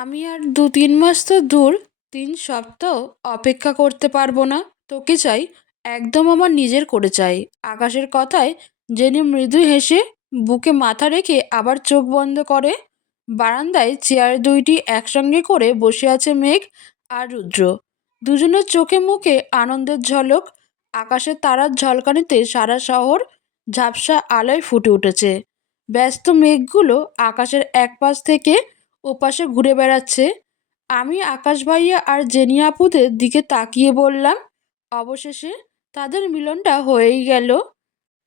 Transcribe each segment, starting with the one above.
আমি আর ২-৩ মাস তো দূর, ৩ সপ্তাহ অপেক্ষা করতে পারবো না। তোকে চাই, একদম আমার নিজের করে চাই। আকাশের কথায় জেনি মৃদু হেসে বুকে মাথা রেখে আবার চোখ বন্ধ করে। বারান্দায় চেয়ার দুইটি একসঙ্গে করে বসে আছে মেঘ আর রুদ্র। দুজনের চোখে মুখে আনন্দের ঝলক। আকাশের তারার ঝলকানিতে সারা শহর ঝাপসা আলোয় ফুটে উঠেছে। ব্যস্ত মেঘগুলো আকাশের এক পাশ থেকে ওপাশে ঘুরে বেড়াচ্ছে। আমি আকাশ ভাইয়া আর জেনি আপুদের দিকে তাকিয়ে বললাম, অবশেষে তাদের মিলনটা হয়েই গেল।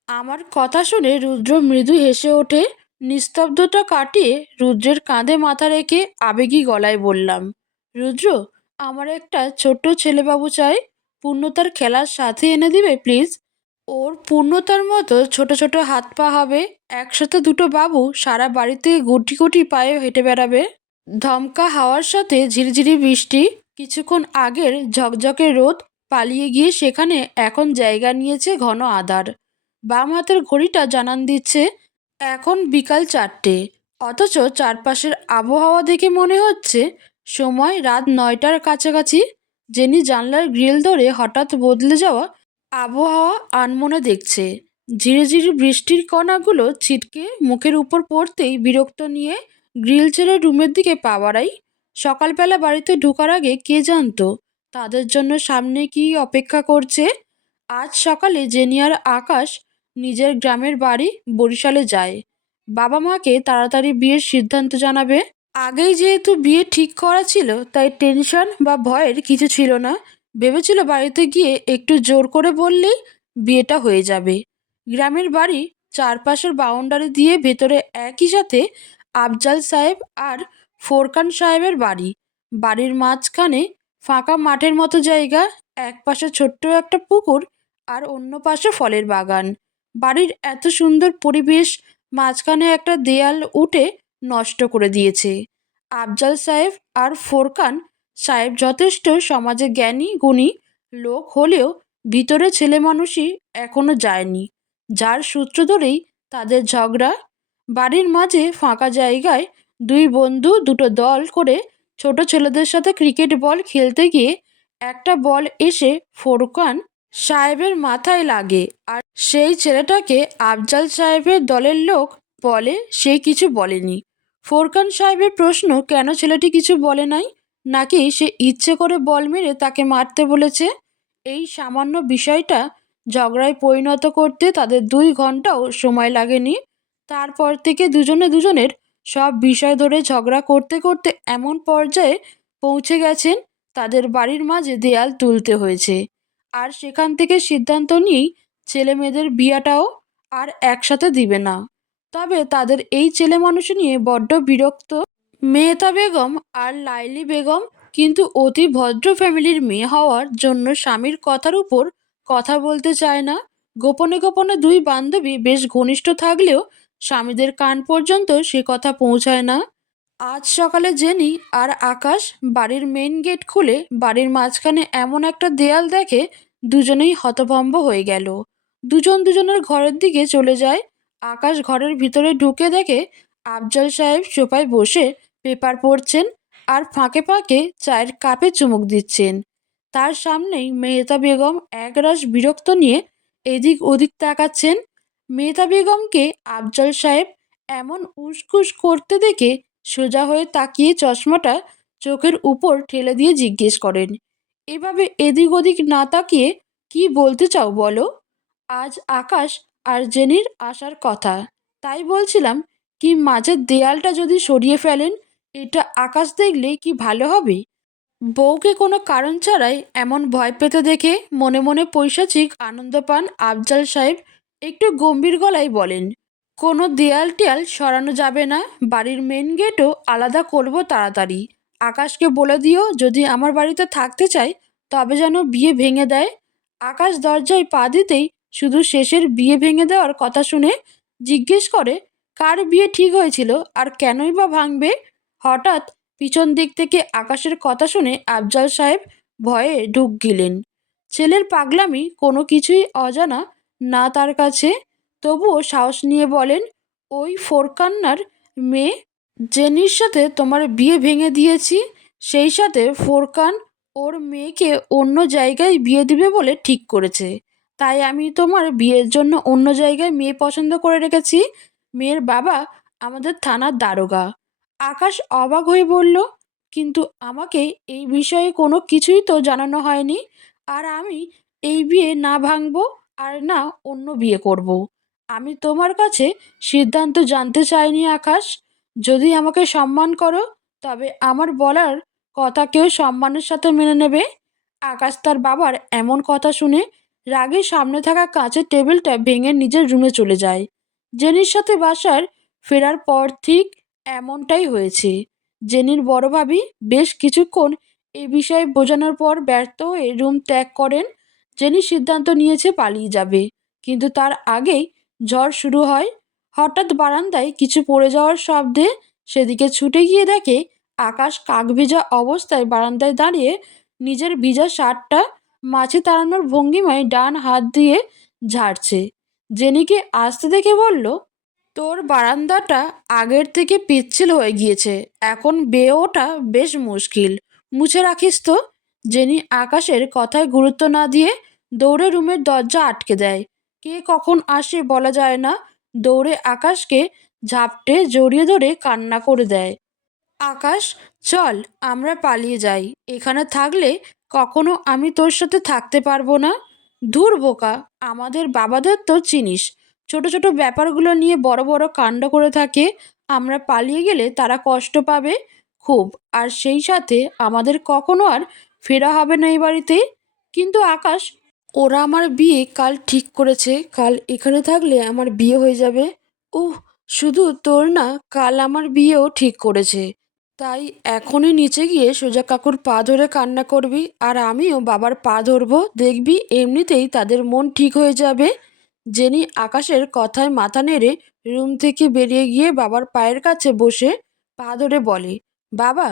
আমার কথা শুনে রুদ্র মৃদু হেসে ওঠে। নিস্তব্ধতা কাটিয়ে রুদ্রের কাঁধে মাথা রেখে আবেগী গলায় বললাম, রুদ্র, আমার একটা ছোট্ট ছেলেবাবু চাই। পূর্ণতার খেলার সাথে এনে দিবে প্লিজ। ওর পূর্ণতার মতো ছোট ছোট হাত পা হবে। একসাথে দুটো বাবু সারা বাড়িতে গুটি গুটি পায়ে হেঁটে বেড়াবে। ধমকা হাওয়ার সাথে ঝিরিঝিরি বৃষ্টি। কিছুক্ষণ আগের ঝকঝকে রোদ পালিয়ে গিয়ে সেখানে এখন জায়গা নিয়েছে ঘন আঁধার। বাম হাতের ঘড়িটা জানান দিচ্ছে এখন বিকাল 4টে। অথচ চারপাশের আবহাওয়া দেখে মনে হচ্ছে সময় রাত 9টার কাছাকাছি। জেনি জানলার গ্রিল ধরে হঠাৎ বদলে যাওয়া আবহাওয়া আনমনে দেখছে। ঝিরিঝিরি বৃষ্টির কণাগুলো ছিটকে মুখের উপর পড়তেই বিরক্ত নিয়ে গ্রিল ছেড়ে রুমের দিকে পা বাড়াই। সকালবেলা বাড়িতে ঢোকার আগে কে জানতো তাদের জন্য সামনে কি অপেক্ষা করছে। আজ সকালে জেনিয়ার আকাশ নিজের গ্রামের বাড়ি বরিশালে যায় বাবা মাকে তাড়াতাড়ি বিয়ের সিদ্ধান্ত জানাবে। আগেই যেহেতু বিয়ে ঠিক করা ছিল তাই টেনশন বা ভয়ের কিছু ছিল না। ভেবেছিল বাড়িতে গিয়ে একটু জোর করে বললেই বিয়েটা হয়ে যাবে। গ্রামের বাড়ি চারপাশের বাউন্ডারি দিয়ে ভেতরে একই সাথে আফজাল সাহেব আর ফোরকান সাহেবের বাড়ি। বাড়ির মাঝখানে ফাঁকা মাঠের মতো জায়গা, এক পাশে ছোট্ট একটা পুকুর আর অন্য পাশে ফলের বাগান। বাড়ির এত সুন্দর পরিবেশ মাঝখানে একটা দেয়াল উঠে নষ্ট করে দিয়েছে। আফজাল সাহেব আর ফোরকান সাহেব যথেষ্ট সমাজে জ্ঞানী গুণী লোক হলেও ভিতরে ছেলে মানুষই এখনো যায়নি, যার সূত্র ধরেই তাদের ঝগড়া। বাড়ির মাঝে ফাঁকা জায়গায় দুই বন্ধু দুটো দল করে ছোট ছেলেদের সাথে ক্রিকেট বল খেলতে গিয়ে একটা বল এসে ফোরকান সাহেবের মাথায় লাগে আর সেই ছেলেটাকে আফজাল সাহেবের দলের লোক বলে সে কিছু বলেনি। ফোরকান সাহেবের প্রশ্ন, কেন ছেলেটি কিছু বলে নাই, নাকি সে ইচ্ছে করে বল মেরে তাকে মারতে বলেছে। এই সামান্য বিষয়টা ঝগড়ায় পরিণত করতে তাদের 2 ঘন্টাও সময় লাগেনি। তারপর থেকে দুজনে দুজনের সব বিষয় ধরে ঝগড়া করতে করতে এমন পর্যায়ে পৌঁছে গেছেন তাদের বাড়ির মাঝে দেয়াল তুলতে হয়েছে। আর সেখান থেকে সিদ্ধান্ত নিয়েই ছেলে মেয়েদের বিয়েটাও আর একসাথে দিবে না। তবে তাদের এই ছেলে মানুষ নিয়ে বড্ড বিরক্ত মেহতা বেগম আর লাইলি বেগম। কিন্তু অতি ভদ্র ফ্যামিলির মেয়ে হওয়ার জন্য স্বামীর কথার উপর কথা বলতে চায় না। গোপনে গোপনে দুই বান্ধবী বেশ ঘনিষ্ঠ থাকলেও স্বামীদের কান পর্যন্ত সে কথা পৌঁছায় না। আজ সকালে জেনি আর আকাশ বাড়ির মেইন গেট খুলে বাড়ির মাঝখানে এমন একটা দেয়াল দেখে দুজনেই হতভম্ব হয়ে গেল। দুজন দুজনের ঘরের দিকে চলে যায়। আকাশ ঘরের ভিতরে ঢুকে দেখে আফজাল সাহেব সোফায় বসে পেপার পড়ছেন আর ফাঁকে ফাঁকে চায়ের কাপে চুমুক দিচ্ছেন। তার সামনেই মেহতা বেগম একরাশ বিরক্ত নিয়ে এদিক ওদিক তাকাচ্ছেন। মেহতা বেগমকে আফজাল সাহেব এমন উসখুস করতে দেখে সোজা হয়ে তাকিয়ে চশমাটা চোখের উপর ঠেলে দিয়ে জিজ্ঞেস করেন, এভাবে এদিক ওদিক না তাকিয়ে কি বলতে চাও বলো। আজ আকাশ আর জেনির আসার কথা, তাই বলছিলাম কি মাঝের দেয়ালটা যদি সরিয়ে ফেলেন, এটা আকাশ দেখলে কি ভালো হবে। বউকে কোনো কারণ ছাড়াই এমন ভয় পেতে দেখে মনে মনে পৈশাচিক আনন্দ পান আফজাল সাহেব। একটু গম্ভীর গলায় বলেন, কোনো দেয়াল টেয়াল সরানো যাবে না, বাড়ির মেন গেটও আলাদা করব তাড়াতাড়ি। আকাশকে বলে দিও যদি আমার বাড়িতে থাকতে চায় তবে যেন বিয়ে ভেঙে দেয়। আকাশ দরজায় পা দিতেই শুধু শেষের বিয়ে ভেঙে দেওয়ার কথা শুনে জিজ্ঞেস করে, কার বিয়ে ঠিক হয়েছিল আর কেনই বা ভাঙবে। হঠাৎ পিছন দিক থেকে আকাশের কথা শুনে আফজাল সাহেব ভয়ে ঢুক গেলেন। ছেলের পাগলামি কোনো কিছুই অজানা না তার কাছে। তবুও সাহস নিয়ে বলেন, ওই ফোরকান্নার মেয়ে জেনির সাথে তোমার বিয়ে ভেঙে দিয়েছি, সেই সাথে ফোরকান ওর মেয়েকে অন্য জায়গায় বিয়ে দিবে বলে ঠিক করেছে। তাই আমি তোমার বিয়ের জন্য অন্য জায়গায় মেয়ে পছন্দ করে রেখেছি। মেয়ের বাবা আমাদের থানার দারোগা। আকাশ অবাক হয়ে বলল, কিন্তু আমাকে এই বিষয়ে কোনো কিছুই তো জানানো হয়নি। আর আমি এই বিয়ে না ভাঙবো আর না অন্য বিয়ে করব। আমি তোমার কাছে সিদ্ধান্ত জানতে চাইনি আকাশ। যদি আমাকে সম্মান করো তবে আমার বলার কথা কেউ সম্মানের সাথে মেনে নেবে। আকাশ তার বাবার এমন কথা শুনে রাগে সামনে থাকা কাঁচের টেবিলটা ভেঙে নিজের রুমে চলে যায়। জেনির সাথে বাসার ফেরার পর ঠিক এমনটাই হয়েছে। জেনির বড় ভাবি বেশ কিছুক্ষণ এই বিষয়ে বোঝানোর পর ব্যর্থ হয়ে রুম ত্যাগ করেন। জেনি সিদ্ধান্ত নিয়েছে পালিয়ে যাবে, কিন্তু তার আগেই ঝড় শুরু হয়। হঠাৎ বারান্দায় কিছু পড়ে যাওয়ার শব্দে সেদিকে ছুটে গিয়ে দেখে আকাশ কাকভেজা অবস্থায় বারান্দায় দাঁড়িয়ে নিজের ভিজা শার্টটা মাছি তাড়ানোর ভঙ্গিমায় ডান হাত দিয়ে ঝাড়ছে। জেনিকে আসতে দেখে বলল, তোর বারান্দাটা আগের থেকে পিচ্ছিল হয়ে গিয়েছে, এখন বেয়ে ওঠা বেশ মুশকিল, মুছে রাখিস তো। জেনি আকাশের কথায় গুরুত্ব না দিয়ে দৌড়ে রুমের দরজা আটকে দেয়। কে কখন আসে বলা যায় না। দৌড়ে আকাশকে ঝাপটে জড়িয়ে ধরে কান্না করে দেয়। আকাশ, চল আমরা পালিয়ে যাই, এখানে থাকলে কখনো আমি তোর সাথে থাকতে পারবো না। ধুর বোকা, আমাদের বাবাদের তো চিনিস, ছোট ছোট ব্যাপারগুলো নিয়ে বড় বড় কাণ্ড করে থাকে। আমরা পালিয়ে গেলে তারা কষ্ট পাবে খুব, আর সেই সাথে আমাদের কখনো আর ফেরা হবে না এই বাড়িতে। কিন্তু আকাশ, ওরা আমার বিয়ে কাল ঠিক করেছে, কাল এখানে থাকলে আমার বিয়ে হয়ে যাবে। উহ, শুধু তোর না, কাল আমার বিয়েও ঠিক করেছে। তাই এখনই নিচে গিয়ে সোজা কাকুর পা ধরে কান্না করবি, আর আমিও বাবার পা ধরবো, দেখবি এমনিতেই তাদের মন ঠিক হয়ে যাবে। জেনি আকাশের কথায় মাথা নেড়ে রুম থেকে বেরিয়ে গিয়ে বাবার পায়ের কাছে বসে পা ধরে বলে, বাবা,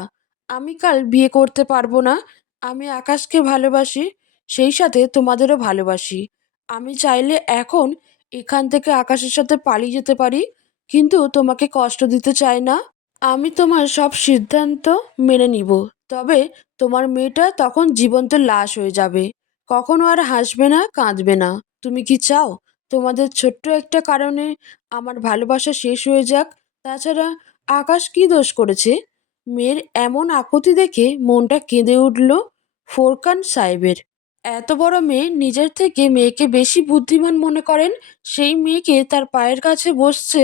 আমি কাল বিয়ে করতে পারবো না। আমি আকাশকে ভালোবাসি, সেই সাথে তোমাদেরও ভালোবাসি। আমি চাইলে এখন এখান থেকে আকাশের সাথে পালিয়ে যেতে পারি, কিন্তু তোমাকে কষ্ট দিতে চাই না। আমি তোমার সব সিদ্ধান্ত মেনে নিব, তবে তোমার মেয়েটা তখন জীবন্ত লাশ হয়ে যাবে, কখনো আর হাসবে না, কাঁদবে না। তুমি কি চাও তোমাদের ছোট্ট একটা কারণে আমার ভালোবাসা শেষ হয়ে যাক? তাছাড়া আকাশ কি দোষ করেছে? মেয়ের এমন আকুতি দেখে মনটা কেঁদে উঠল ফোরকান সাহেবের। এত বড় মেয়ে নিজের থেকে মেয়েকে বেশি বুদ্ধিমান মনে করেন, সেই মেয়েকে তার পায়ের কাছে বসছে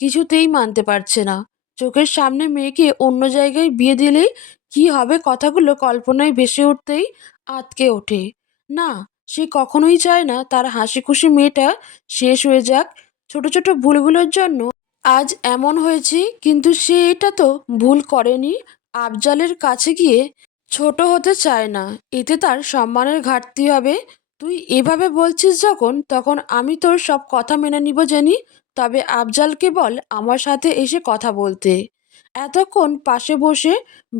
কিছুতেই মানতে পারছে না। চোখের সামনে মেয়েকে অন্য জায়গায় বিয়ে দিলেই কি হবে, কথাগুলো কল্পনায় ভেসে উঠতেই আঁতকে ওঠে। না, সে কখনোই চায় না তার হাসি খুশি মেয়েটা শেষ হয়ে যাক। ছোট ছোট ভুলগুলোর জন্য আজ এমন হয়েছে, কিন্তু সে এটা তো ভুল করেনি। আফজালের কাছে গিয়ে ছোট হতে চায় না, এতে তার সম্মানের ঘাটতি হবে। তুই এভাবে বলছিস যখন, তখন আমি তোর সব কথা মেনে নিব জেনি। তবে আফজালকে বল আমার সাথে এসে কথা বলতে। এতক্ষণ পাশে বসে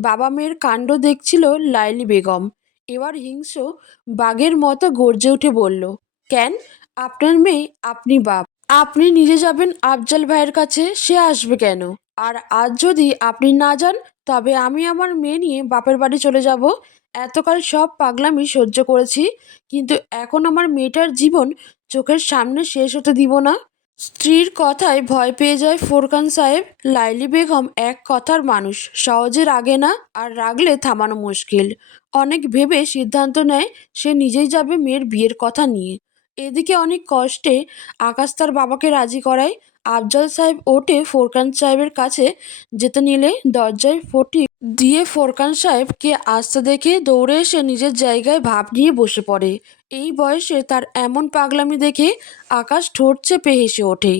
বাবা মেয়ের কাণ্ড দেখছিল লাইলি বেগম। এবার হিংস্র বাঘের মতো গর্জে উঠে বলল, কেন? আপনার মেয়ে, আপনি বাপ, আপনি নিজে যাবেন আফজাল ভাইয়ের কাছে, সে আসবে কেন? আর আজ যদি আপনি না যান, তবে আমি আমার মেয়ে নিয়ে বাপের বাড়ি চলে যাব। এতকাল সব পাগলামি সহ্য করেছি, কিন্তু এখন আমার মেয়েটার জীবন চোখের সামনে শেষ হতে দিব না। স্ত্রীর কথায় ভয় পেয়ে যায় ফোরকান সাহেব। লাইলি বেগম এক কথার মানুষ, সহজে রাগে না, আর রাগলে থামানো মুশকিল। অনেক ভেবে সিদ্ধান্ত নেয় সে নিজেই যাবে মেয়ের বিয়ের কথা নিয়ে। এদিকে অনেক কষ্টে আকাশ তার বাবাকে রাজি করায়। আফজাল সাহেব ওঠে ফোরকান সাহেবের কাছে যেতে নিলে দরজায় ফটি দিয়ে ফোরকান সাহেবকে আসতে দেখে দৌড়ে এসে নিজের জায়গায় ভাব নিয়ে বসে পড়ে। এই বয়সে তার এমন পাগলামি দেখে আকাশ ঠোঁট চেপে হেসে ওঠে।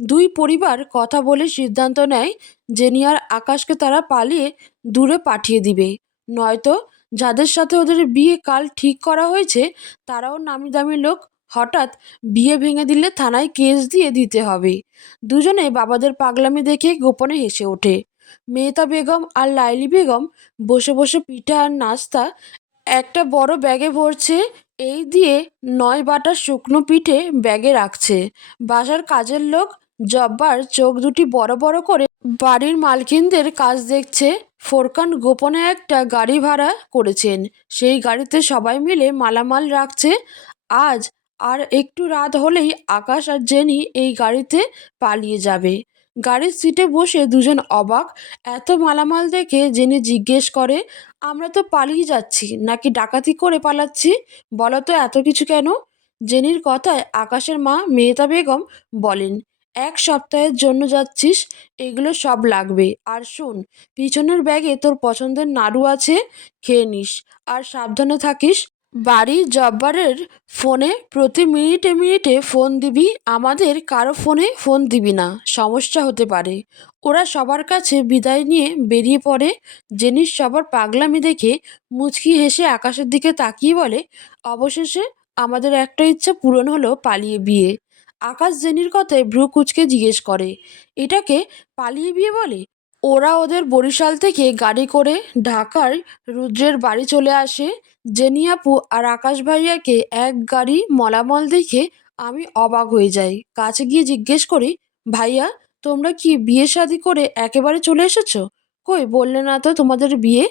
দুই পরিবার কথা বলে সিদ্ধান্ত নেয় জেনি আর আকাশকে তারা পালিয়ে দূরে পাঠিয়ে দিবে, নয়তো যাদের সাথে ওদের বিয়ে কাল ঠিক করা হয়েছে তারাও নামি দামি লোক। হঠাৎ বিয়ে ভেঙে দিলে থানায় কেস দিয়ে দিতে হবে। দুজনে বাবাদের পাগলামি দেখে গোপনে হেসে ওঠে। মেহতা বেগম আর লাইলি বেগম বসে বসে পিঠা আর নাস্তা একটা বড় ব্যাগে ভরছে, এই দিয়ে 9 বাটা শুকনো পিঠে ব্যাগে রাখছে। বাসার কাজের লোক জব্বার চোখ দুটি বড় বড় করে বাড়ির মালকিনদের কাজ দেখছে। ফোরকান গোপনে একটা গাড়ি ভাড়া করেছেন, সেই গাড়িতে সবাই মিলে মালামাল রাখছে। আজ আর একটু রাত হলেই আকাশ আর জেনি এই গাড়িতে পালিয়ে যাবে। গাড়ির সিটে বসে দুজন অবাক। এত মালামাল দেখে জেনি জিজ্ঞেস করে, আমরা তো পালিয়ে যাচ্ছি নাকি ডাকাতি করে পালাচ্ছি? বলো তো এত কিছু কেন? জেনির কথায় আকাশের মা মেহতা বেগম বলেন, 1 সপ্তাহের জন্য যাচ্ছিস, এগুলো সব লাগবে। আর শোন, পিছনের ব্যাগে তোর পছন্দের নাড়ু আছে, খেয়ে নিস আর সাবধানে থাকিস। বাড়ি জব্বারের ফোনে প্রতি মিনিটে মিনিটে ফোন দিবি, আমাদের কারো ফোনে ফোন দিবি না, সমস্যা হতে পারে। ওরা সবার কাছে বিদায় নিয়ে বেরিয়ে পড়ে। জেনিস সবার পাগলামি দেখে মুচকি হেসে আকাশের দিকে তাকিয়ে বলে, অবশেষে আমাদের একটা ইচ্ছা পূরণ হলো, পালিয়ে বিয়ে। আকাশ জেনির কথায় ভ্রু কুঁচকে জিজ্ঞেস করে, এটাকে পালিয়ে বিয়ে বলে? ওরা ওদের বরিশাল থেকে গাড়ি করে ঢাকার রুদ্রের বাড়ি চলে আসে। জেনি আপু আর আকাশ ভাইয়াকে এক গাড়ি মলামল দেখে আমি অবাক হয়ে যাই। কাছে গিয়ে জিজ্ঞেস করি, ভাইয়া তোমরা কি বিয়ে শাদি করে একেবারে চলে এসেছো? কই বললে না তো তোমাদের বিয়ে?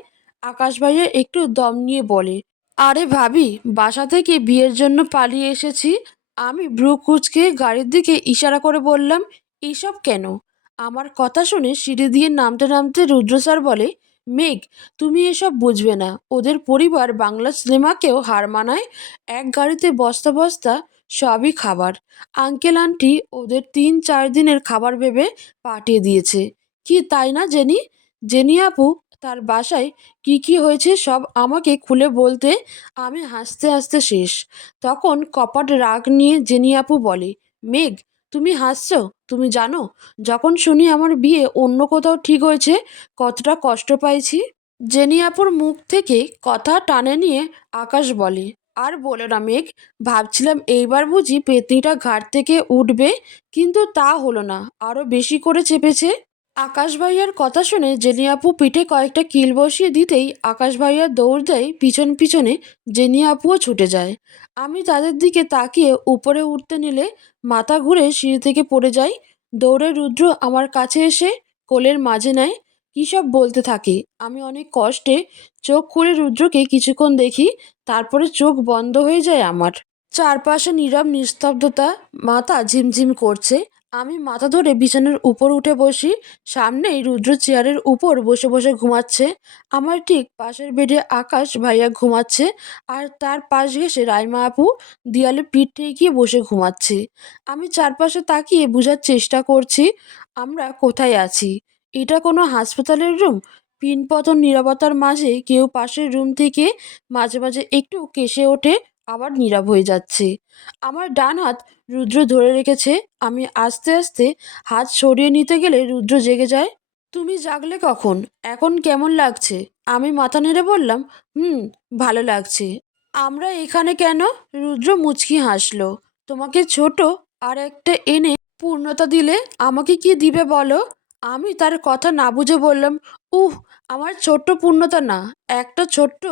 আকাশ ভাইয়া একটু দম নিয়ে বলে, আরে ভাবি, বাসা থেকে বিয়ের জন্য পালিয়ে এসেছি। আমি ভ্রু কুঁচকে গাড়ির দিকে ইশারা করে বললাম, এইসব কেন? আমার কথা শুনে সিঁড়ি দিয়ে নামতে নামতে রুদ্র স্যার বলে, মেঘ, তুমি এসব বুঝবে না। ওদের পরিবার বাংলা সিনেমাকেও হার মানায়। এক গাড়িতে বস্তা বস্তা সবই খাবার। আঙ্কেল আন্টি ওদের 3-4 দিনের খাবার ভেবে পাঠিয়ে দিয়েছে। কি তাই না জেনি? জেনি আপু তার বাসায় কি কি হয়েছে সব আমাকে খুলে বলতে আমি হাসতে হাসতে শেষ। তখন কপাট রাগ নিয়ে জেনি আপু বলে, মেঘ, তুমি হাসছো? তুমি জানো, যখন শুনি আমার বিয়ে অন্য কোথাও ঠিক হয়েছে কতটা কষ্ট পাইছি? জেনি আপুর মুখ থেকে কথা টানে নিয়ে আকাশ বলে, আর বলে না মেঘ, ভাবছিলাম এইবার বুঝি পেতনিটা ঘাট থেকে উঠবে, কিন্তু তা হলো না, আরো বেশি করে চেপেছে। আকাশ ভাইয়ার কথা শুনে জেনি আপু পিঠে কয়েকটা কিল বসিয়ে দিতেই আকাশ ভাইয়া দৌড় দেয় পিছন পিছনে। জেনি আপুও ছুটে যায়। আমি তাদের দিকে তাকিয়ে উপরে উঠতে নিলে মাথা ঘুরে সিঁড়ি থেকে পড়ে যাই। দৌড়ে রুদ্র আমার কাছে এসে কোলের মাঝে নেয়, কী সব বলতে থাকে। আমি অনেক কষ্টে চোখ খুলে রুদ্রকে কিছুক্ষণ দেখি, তারপরে চোখ বন্ধ হয়ে যায় আমার। চারপাশে নীরব নিস্তব্ধতা, মাথা ঝিমঝিম করছে। আমি মাথা ধরে বিছানার উপর উঠে বসি। সামনেই রুদ্র চেয়ারের উপর বসে বসে ঘুমাচ্ছে। আমার ঠিক পাশের বেডে আকাশ ভাইয়া ঘুমাচ্ছে, আর তার পাশ ঘেঁষে রাইমা আপু দেয়ালে পিঠ ঠেকিয়ে বসে ঘুমাচ্ছে। আমি চারপাশে তাকিয়ে বোঝার চেষ্টা করছি আমরা কোথায় আছি। এটা কোনো হাসপাতালের রুম? পিনপতন নীরবতার মাঝে কেউ পাশের রুম থেকে মাঝে মাঝে একটু কেসে ওঠে, আবার নীরব হয়ে যাচ্ছে। আমার ডান হাত রুদ্র ধরে রেখেছে। আমি আস্তে আস্তে হাত সরিয়ে নিতে গেলে রুদ্র জেগে যায়। তুমি জাগলে কখন? এখন কেমন লাগছে? আমি মাথা নেড়ে বললাম, হুম, ভালো লাগছে। আমরা এখানে কেন? রুদ্র মুচকি হাসলো। তোমাকে ছোট আর একটা এনে পূর্ণতা দিলে আমাকে কি দিবে বলো? আমি তার কথা না বুঝে বললাম, উহ, আমার ছোট্ট পূর্ণতা না, একটা ছোট্ট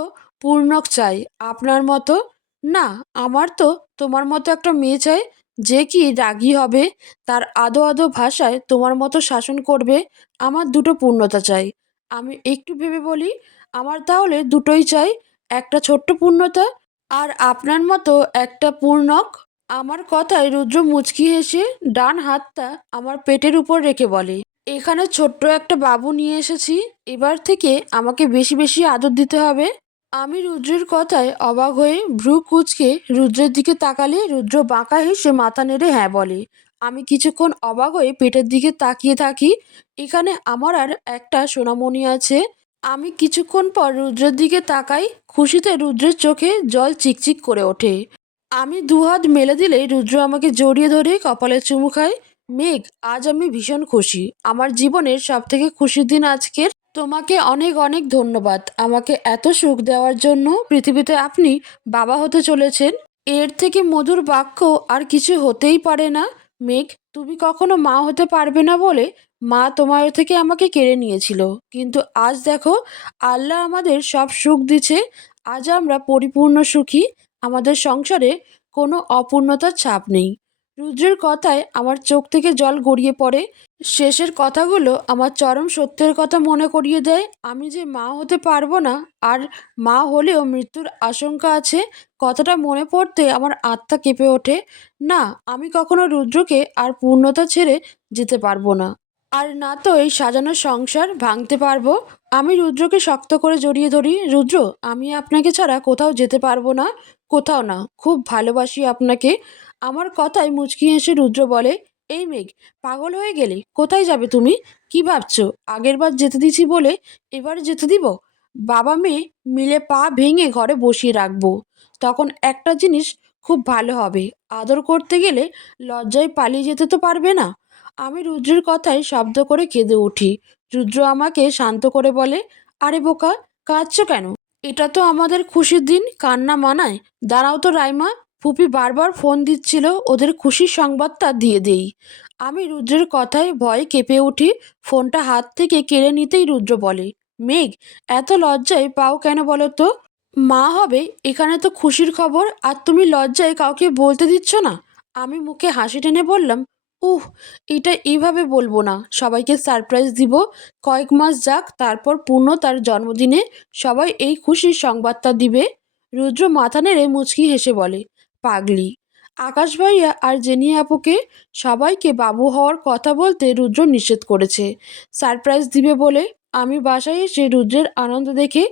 পূর্ণক চাই আপনার মতো। না, আমার তো তোমার মতো একটা মেয়ে চাই, যে কি রাগী হবে, তার আদো আদো ভাষায় তোমার মতো শাসন করবে। আমার দুটো পূর্ণতা চাই। আমি একটু ভেবে বলি, আমার তাহলে দুটোই চাই, একটা ছোট্ট পূর্ণতা আর আপনার মতো একটা পূর্ণক। আমার কথায় রুদ্র মুচকি হেসে ডান হাতটা আমার পেটের উপর রেখে বলে, এখানে ছোট্ট একটা বাবু নিয়ে এসেছি, এবার থেকে আমাকে বেশি বেশি আদর দিতে হবে। আমি রুদ্রের কথায় অবাক হয়ে ভ্রু কুঁচকে রুদ্রের দিকে তাকালে রুদ্র বাঁকা হেসে মাথা নেড়ে হ্যাঁ বলে। আমি কিছুক্ষণ অবাক হয়ে পেটের দিকে তাকিয়ে থাকি। এখানে আমার আর একটা সোনামণি আছে। আমি কিছুক্ষণ পর রুদ্রের দিকে তাকাই, খুশিতে রুদ্রের চোখে জল চিকচিক করে ওঠে। আমি দুহাত মেলে দিলেই রুদ্র আমাকে জড়িয়ে ধরে কপালে চুমু খায়। মেঘ, আজ আমি ভীষণ খুশি, আমার জীবনের সবথেকে খুশির দিন আজকের। তোমাকে অনেক অনেক ধন্যবাদ আমাকে এত সুখ দেওয়ার জন্য। পৃথিবীতে আপনি বাবা হতে চলেছেন, এর থেকে মধুর বাক্য আর কিছু হতেই পারে না। মেঘ, তুমি কখনো মা হতে পারবে না বলে মা তোমার থেকে আমাকে কেড়ে নিয়েছিল, কিন্তু আজ দেখো আল্লাহ আমাদের সব সুখ দিচ্ছে। আজ আমরা পরিপূর্ণ সুখী, আমাদের সংসারে কোনো অপূর্ণতার ছাপ নেই। রুদ্রের কথায় আমার চোখ থেকে জল গড়িয়ে পড়ে। শেষের কথাগুলো আমার চরম সত্যের কথা মনে করিয়ে দেয়। আমি যে মা হতে পারবো না, আর মা হলেও মৃত্যুর আশঙ্কা আছে, কথাটা মনে পড়তে আমার আত্মা কেঁপে ওঠে। না, আমি কখনো রুদ্রকে আর পূর্ণতা ছেড়ে যেতে পারবো না। আর না তো এই সাজানো সংসার ভাঙতে পারবো। আমি রুদ্রকে শক্ত করে জড়িয়ে ধরি। রুদ্র, আমি আপনাকে ছাড়া কোথাও যেতে পারবো না, কোথাও না। খুব ভালোবাসি আপনাকে। আমার কথায় মুচকি হেসে রুদ্র বলে, এই মেঘ, পাগল হয়ে গেলে? কোথায় যাবে তুমি? কি ভাবছো আগেরবার যেতে দিছি বলে এবার যেতে দিব? বাবা মেয়ে মিলে পা ভেঙে ঘরে বসিয়ে রাখবো। তখন একটা জিনিস খুব ভালো হবে, আদর করতে গেলে লজ্জায় পালিয়ে যেতে তো পারবে না। আমি রুদ্রের কথায় শব্দ করে কেঁদে উঠি। রুদ্র আমাকে শান্ত করে বলে, আরে বোকা, কাঁদছো কেন? এটা তো আমাদের খুশির দিন, কান্না মানায়? দাঁড়াও তো রাইমা, ফুপি বারবার ফোন দিচ্ছিল, ওদের খুশির সংবাদটা দিয়ে দেই। আমি রুদ্রের কথায় ভয়ে কেঁপে উঠি। ফোনটা হাত থেকে কেড়ে নিতেই রুদ্র বলে, মেঘ, এত লজ্জায় পাও কেন বলো তো? মা হবে, এখানে তো খুশির খবর, আর তুমি লজ্জায় কাউকে বলতে দিচ্ছ না। আমি মুখে হাসি টেনে বললাম, উহ, এটা এইভাবে বলবো না, সবাইকে সারপ্রাইজ দিব। কয়েক মাস যাক, তারপর পূর্ণ তার জন্মদিনে সবাই এই খুশির সংবাদটা দিবে। রুদ্র মাথা নেড়ে মুচকি হেসে বলে, পাগলি। আকাশ ভাইয়া আর জেনি আপুকে সবাইকে বাবু হওয়ার কথা বলতে রুদ্র নিষেধ করেছে, সারপ্রাইজ দিবে বলে। আমি বাসায় এসে রুদ্রের আনন্দ দেখে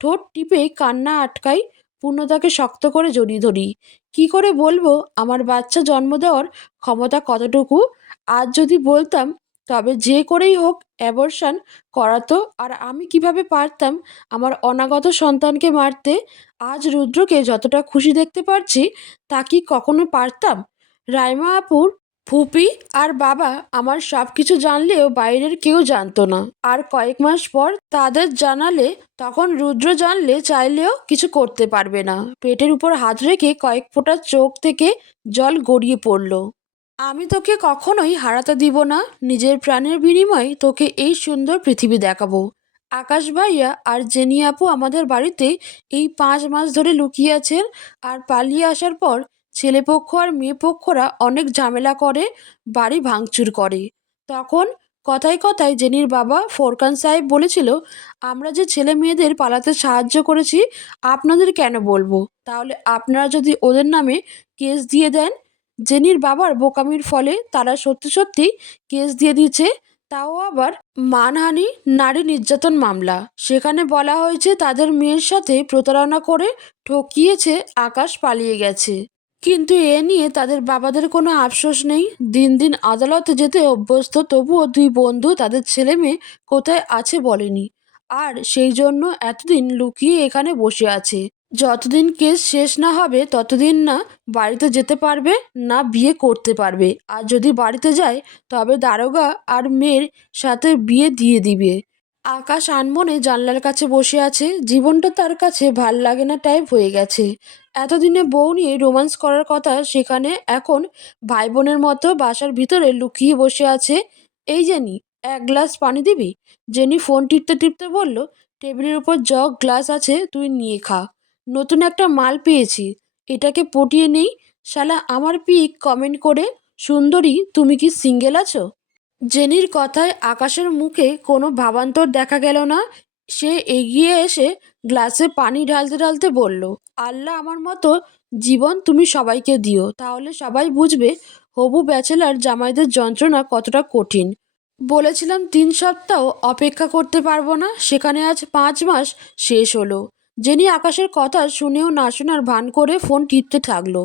ঠোঁট টিপে কান্না আটকাই। পূর্ণতাকে শক্ত করে জড়িয়ে ধরি। কি করে বলবো আমার বাচ্চা জন্ম দেওয়ার ক্ষমতা কতটুকু? আজ যদি বলতাম, তবে যে করেই হোক অ্যাবর্শন করাতো। আর আমি কিভাবে পারতাম আমার অনাগত সন্তানকে মারতে? আজ রুদ্রকে যতটা খুশি দেখতে পারছি, তা কি কখনো পারতাম? রাইমা আপুর ফুপি আর বাবা আমার সব কিছু জানলেও বাইরের কেউ জানতো না। আর কয়েক মাস পর তাদের জানালে, তখন রুদ্র জানলে চাইলেও কিছু করতে পারবে না। পেটের উপর হাত রেখে কয়েক ফোঁটা চোখ থেকে জল গড়িয়ে পড়ল। আমি তোকে কখনোই হারাতে দিব না। নিজের প্রাণের বিনিময়ে তোকে এই সুন্দর পৃথিবী দেখাবো। আকাশ ভাইয়া আর জেনি আপু আমাদের বাড়িতে এই 5 মাস ধরে লুকিয়ে আছেন। আর পালিয়ে আসার পর ছেলেপক্ষ আর মেয়ে পক্ষরা অনেক ঝামেলা করে, বাড়ি ভাঙচুর করে। তখন কথায় কথায় জেনির বাবা ফোরকান সাহেব বলেছিল, আমরা যে ছেলে মেয়েদের পালাতে সাহায্য করেছি, আপনাদের কেন বলবো? তাহলে আপনারা যদি ওদের নামে কেস দিয়ে দেন। জেনির বাবার বোকামির ফলে তারা সত্যি সত্যি কেস দিয়ে দিয়েছে, তাও আবার মানহানি, নারী নির্যাতন মামলা। সেখানে বলা হয়েছে তাদের মেয়ের সাথে প্রতারণা করে ঠকিয়েছে, আকাশ পালিয়ে গেছে। কিন্তু এ নিয়ে তাদের বাবাদের কোনো আফসোস নেই। দিন দিন আদালতে যেতে অভ্যস্ত, তবুও দুই বন্ধু তাদের ছেলে মেয়ে কোথায় আছে বলেনি। আর সেই জন্য এতদিন লুকিয়ে এখানে বসে আছে। যতদিন কেস শেষ না হবে ততদিন না বাড়িতে যেতে পারবে, না বিয়ে করতে পারবে। আর যদি বাড়িতে যায়, তবে দারোগা আর মেয়ের সাথে বিয়ে দিয়ে দিবে। আকাশ আনমনে জানলার কাছে বসে আছে। জীবনটা তার কাছে ভাল লাগে না টাইপ হয়ে গেছে। এতদিনে বউ নিয়ে রোম্যান্স করার কথা, সেখানে এখন ভাই বোনের মতো বাসার ভিতরে লুকিয়ে বসে আছে। এই জেনি, এক গ্লাস পানি দিবি? জেনি ফোন টিপতে টিপতে বলল, টেবিলের উপর জগ গ্লাস আছে, তুই নিয়ে খা। নতুন একটা মাল পেয়েছি, এটাকে পটিয়ে নেই। শালা আমার পিক কমেন্ট করে, সুন্দরী তুমি কি সিঙ্গেল আছো? জেনির কথায় আকাশের মুখে কোনো ভাবান্তর দেখা গেল না। সে এগিয়ে এসে গ্লাসে পানি ঢালতে ঢালতে বলল, আল্লাহ আমার মতো জীবন তুমি সবাইকে দিও, তাহলে সবাই বুঝবে হবু ব্যাচেলার জামাইদের যন্ত্রণা কতটা কঠিন। বলেছিলাম 3 সপ্তাহ অপেক্ষা করতে পারবো না, সেখানে আজ 5 মাস শেষ হলো। জেনি আকাশের কথা শুনেও না শোনার ভান করে ফোন টিপতে থাকলো।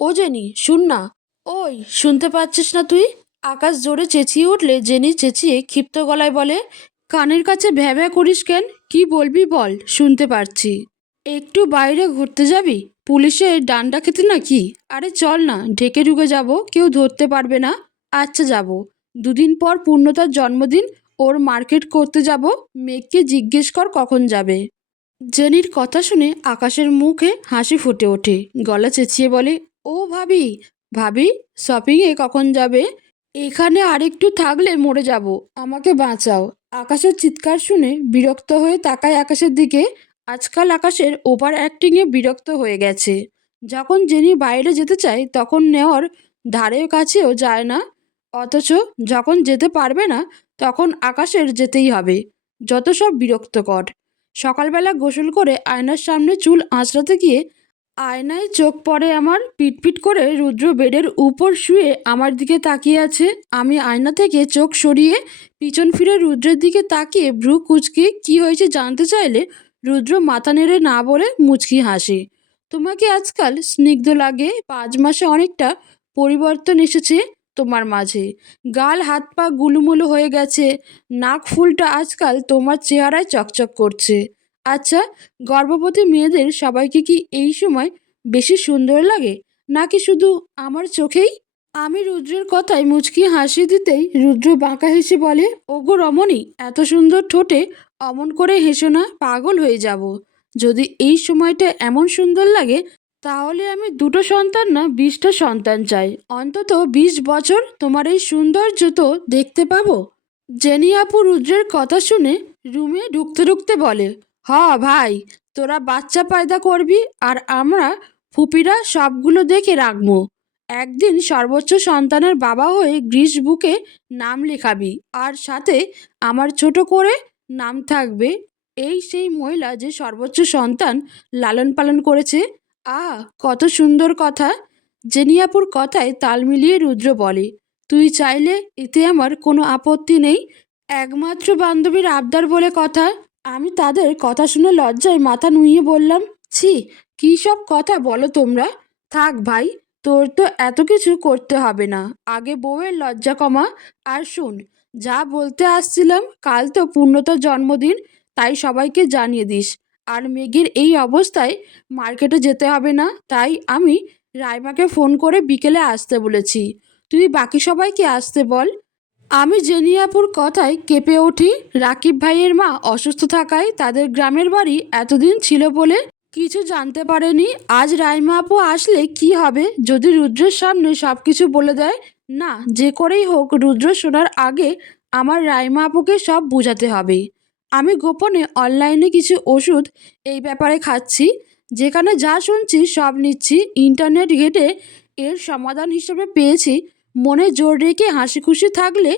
ও জেনি, শুন না। ওই, শুনতে পাচ্ছিস না তুই? আকাশ জোরে চেঁচিয়ে উঠলে জেনি চেঁচিয়ে ক্ষিপ্ত গলায় বলে, কানের কাছে ভ্যা ভ্যা করিস কেন? কি বলবি বল, শুনতে পারছি। একটু বাইরে ঘুরতে যাবি? পুলিশের ডান্ডা খেতে নাকি? আরে চল না, ঢেকে ঢুকে যাব, কেউ ধরতে পারবে না। আচ্ছা যাব। 2 দিন পর পূর্ণতার জন্মদিন, ওর মার্কেট করতে যাব। মেঘকে জিজ্ঞেস কর কখন যাবে। জেনির কথা শুনে আকাশের মুখে হাসি ফুটে ওঠে। গলা চেঁচিয়ে বলে, ও ভাবি, ভাবি, শপিংয়ে কখন যাবে? এখানে আরেকটু থাকলে মরে যাব, আমাকে বাঁচাও। আকাশের চিৎকার শুনে বিরক্ত হয়ে তাকায় আকাশের দিকে। আজকাল আকাশের ওভার অ্যাক্টিংয়ে বিরক্ত হয়ে গেছে। যখন জেনি বাইরে যেতে চায় তখন নেওয়ার ধারেও কাছেও যায় না। অথচ যখন যেতে পারবে না তখন আকাশের যেতেই হবে। যত সব বিরক্তকর। সকালবেলা গোসল করে আয়নার সামনে চুল আঁচড়াতে গিয়ে আয়নায় চোখ পড়ে আমার। পিটপিট করে রুদ্র বেডের উপর শুয়ে আমার দিকে তাকিয়ে আছে। আমি আয়না থেকে চোখ সরিয়ে পিছন ফিরে রুদ্রের দিকে তাকিয়ে ভ্রু কুঁচকে কী হয়েছে জানতে চাইলে রুদ্র মাথা নেড়ে না বলে মুচকি হাসে। তোমাকে আজকাল স্নিগ্ধ লাগে। 5 মাসে অনেকটা পরিবর্তন এসেছে তোমার মাঝে। গাল হাত পা গুলুমুলু হয়ে গেছে। নাক ফুলটা আজকাল তোমার চেহারায় চকচক করছে। আচ্ছা, গর্ভবতী মেয়েদের সবাইকে কি এই সময় বেশি সুন্দর লাগে, নাকি শুধু আমার চোখেই? আমি রুদ্রের কথায় মুচকি হাসি দিতেই রুদ্র বাঁকা হেসে বলে, ওগো রমণী, এত সুন্দর ঠোঁটে অমন করে হেসো না, পাগল হয়ে যাব। যদি এই সময়টা এমন সুন্দর লাগে তাহলে আমি 2টো সন্তান না 20টা সন্তান চাই। অন্তত 20 বছর তোমার এই সৌন্দর্য তো দেখতে পাবো। জেনি আপু রুদ্রের কথা শুনে রুমে ঢুকতে ঢুকতে বলে, হ ভাই, তোরা বাচ্চা পয়দা করবি আর আমরা ফুপিরা সবগুলো দেখে রাখবো। একদিন সর্বোচ্চ সন্তানের বাবা হয়ে গ্রিস বুকে নাম লেখাবি, আর সাথে আমার ছোট করে নাম থাকবে, এই সেই মহিলা যে সর্বোচ্চ সন্তান লালন পালন করেছে। কত সুন্দর কথা। জেনিয়াপুর কথায় তাল মিলিয়ে রুদ্র বলে, তুই চাইলে এতে আমার কোনো আপত্তি নেই। একমাত্র বান্ধবীর আবদার বলে কথা। আমি তাদের কথা শুনে লজ্জায় মাথা নুইয়ে বললাম, ছি, কী সব কথা বলো তোমরা। থাক ভাই, তোর তো এত কিছু করতে হবে না। আগে বউয়ের লজ্জা কমা। আর শোন, যা বলতে আসছিলাম, কাল তো পূর্ণতার জন্মদিন, তাই সবাইকে জানিয়ে দিস। আর মেঘের এই অবস্থায় মার্কেটে যেতে হবে না, তাই আমি রাইমাকে ফোন করে বিকেলে আসতে বলেছি। তুই বাকি সবাইকে আসতে বল। আমি জেনিয়াপুর কথায় কেঁপে উঠি। রাকিব ভাইয়ের মা অসুস্থ থাকায় তাদের গ্রামের বাড়ি এতদিন ছিল বলে কিছু জানতে পারেনি। আজ রাইমা আপু আসলে কি হবে যদি রুদ্রের সামনে সব কিছু বলে দেয়? না, যে করেই হোক রুদ্র শোনার আগে আমার রাইমা আপুকে সব বোঝাতে হবে। আমি গোপনে অনলাইনে কিছু ওষুধ এই ব্যাপারে খাচ্ছি। যেখানে যা শুনছি সব নিচ্ছি। ইন্টারনেট ঘেটে এর সমাধান হিসেবে পেয়েছি, মনে জোর রেখে হাসি খুশি থাকলে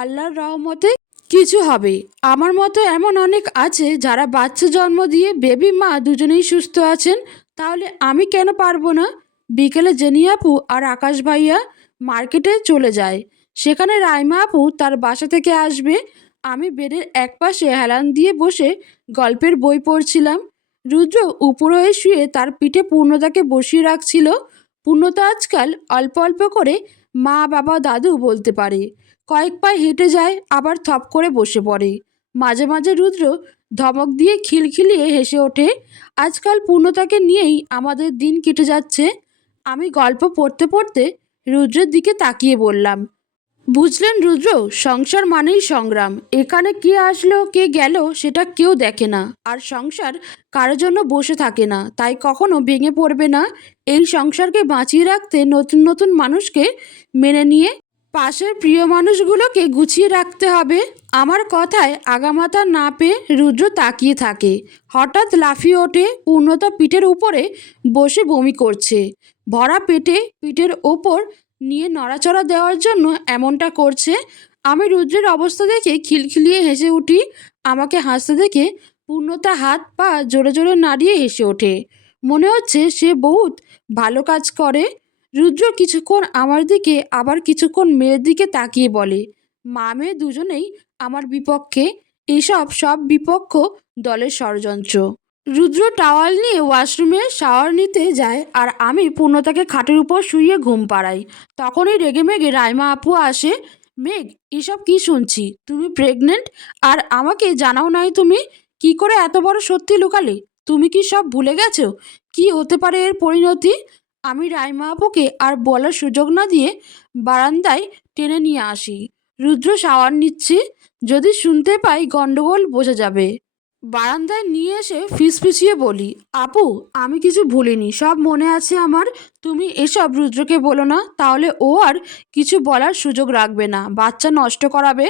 আল্লাহর রহমতে কিছু হবে। আমার মতো এমন অনেক আছে যারা বাচ্চা জন্ম দিয়ে বেবি মা দুজনেই সুস্থ আছেন। তাহলে আমি কেন পারবো না? বিকেলে জেনি আপু আর আকাশ ভাইয়া মার্কেটে চলে যায়। সেখানে রাইমা আপু তার বাসা থেকে আসবে। আমি বেডের একপাশে হেলান দিয়ে বসে গল্পের বই পড়ছিলাম। রুদ্র উপর হয়ে শুয়ে তার পিঠে পূর্ণতাকে বসিয়ে রাখছিল। পূর্ণতা আজকাল অল্প অল্প করে মা বাবা দাদু বলতে পারে। কয়েক পায়ে হেঁটে যায়, আবার থপ করে বসে পড়ে। মাঝে মাঝে রুদ্র ধমক দিয়ে খিলখিলিয়ে হেসে ওঠে। আজকাল পূর্ণতাকে নিয়েই আমাদের দিন কেটে যাচ্ছে। আমি গল্প পড়তে পড়তে রুদ্রের দিকে তাকিয়ে বললাম, বুঝলেন রুদ্র, সংসার মানেই সংগ্রাম। এখানে কে আসলো কে গেল সেটা কেউ দেখে না। আর সংসার কারো জন্য বসে থাকে না, তাই কখনো ভেঙে পড়বে না। এই সংসারকে বাঁচিয়ে রাখতে নতুন নতুন মানুষকে মেনে নিয়ে পাশের প্রিয় মানুষগুলোকে গুছিয়ে রাখতে হবে। আমার কথায় আগামাথা না পেয়ে রুদ্র তাকিয়ে থাকে। হঠাৎ লাফিয়ে ওঠে। পূর্ণতা পিঠের উপরে বসে বমি করছে। ভরা পেটে পিঠের ওপর নিয়ে নড়াচড়া দেওয়ার জন্য এমনটা করছে। আমি রুদ্রের অবস্থা দেখে খিলখিলিয়ে হেসে উঠি। আমাকে হাসতে দেখে পূর্ণতা হাত পা জোরে জোরে নাড়িয়ে হেসে ওঠে। মনে হচ্ছে সে বহুত ভালো কাজ করে। রুদ্র কিছুক্ষণ আমার দিকে আবার কিছুক্ষণ মেয়ের দিকে তাকিয়ে বলে, মা মেয়ে দুজনেই আমার বিপক্ষে। এইসব সব বিপক্ষ দলের ষড়যন্ত্র। রুদ্র টাওয়াল নিয়ে ওয়াশরুমে শাওয়ার নিতে যায় আর আমি পূর্ণতাকে খাটের উপর শুইয়ে ঘুম পাড়াই। তখনই রেগে মেগে রাইমা আপু আসে। মেঘ, এসব কি শুনছি? তুমি প্রেগনেন্ট আর আমাকে জানাও নাই? তুমি কি করে এত বড় সত্যি লুকালে? তুমি কি সব ভুলে গেছো? কি হতে পারে এর পরিণতি? আমি রাইমা আপুকে আর বলার সুযোগ না দিয়ে বারান্দায় টেনে নিয়ে আসি। রুদ্র শাওয়ার নিচ্ছে, যদি শুনতে পাই গন্ডগোল বোঝা যাবে। বারান্দায় নিয়ে এসে ফিসফিসিয়ে বলি, আপু, আমি কিছু ভুলিনি, সব মনে আছে আমার। তুমি এসব রুদ্রকে বলো না, তাহলে ও আর কিছু বলার সুযোগ রাখবে না, বাচ্চা নষ্ট করাবে।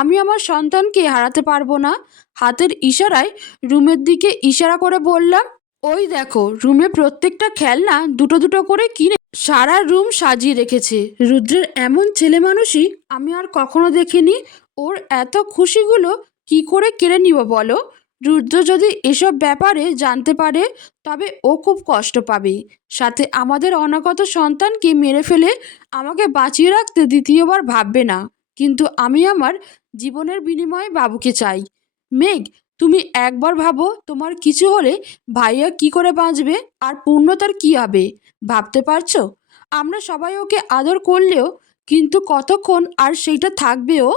আমি আমার সন্তানকে হারাতে পারবো না। হাতের ইশারায় রুমের দিকে ইশারা করে বললাম, ওই দেখো, রুমে প্রত্যেকটা খেলনা দুটো দুটো করে কিনে সারা রুম সাজিয়ে রেখেছে। রুদ্রের এমন ছেলে মানুষই আমি আর কখনো দেখিনি। ওর এত খুশিগুলো কি করে কেড়ে নিব বলো? রুদ্র যদি এসব ব্যাপারে জানতে পারে তবে ও খুব কষ্ট পাবে। সাথে আমাদের অনাগত সন্তানকে মেরে ফেলে আমাকে বাঁচিয়ে রাখতে দ্বিতীয়বার ভাববে না। কিন্তু আমি আমার জীবনের বিনিময়ে বাবুকে চাই। মেঘ, তুমি একবার ভাবো, তোমার কিছু হলে ভাইয়া কি করে বাঁচবে আর পূর্ণতার কি হবে? ভাবতে পারছো? আমরা সবাই ওকে আদর করলেও কিন্তু কতক্ষণ আর সেইটা থাকবেও?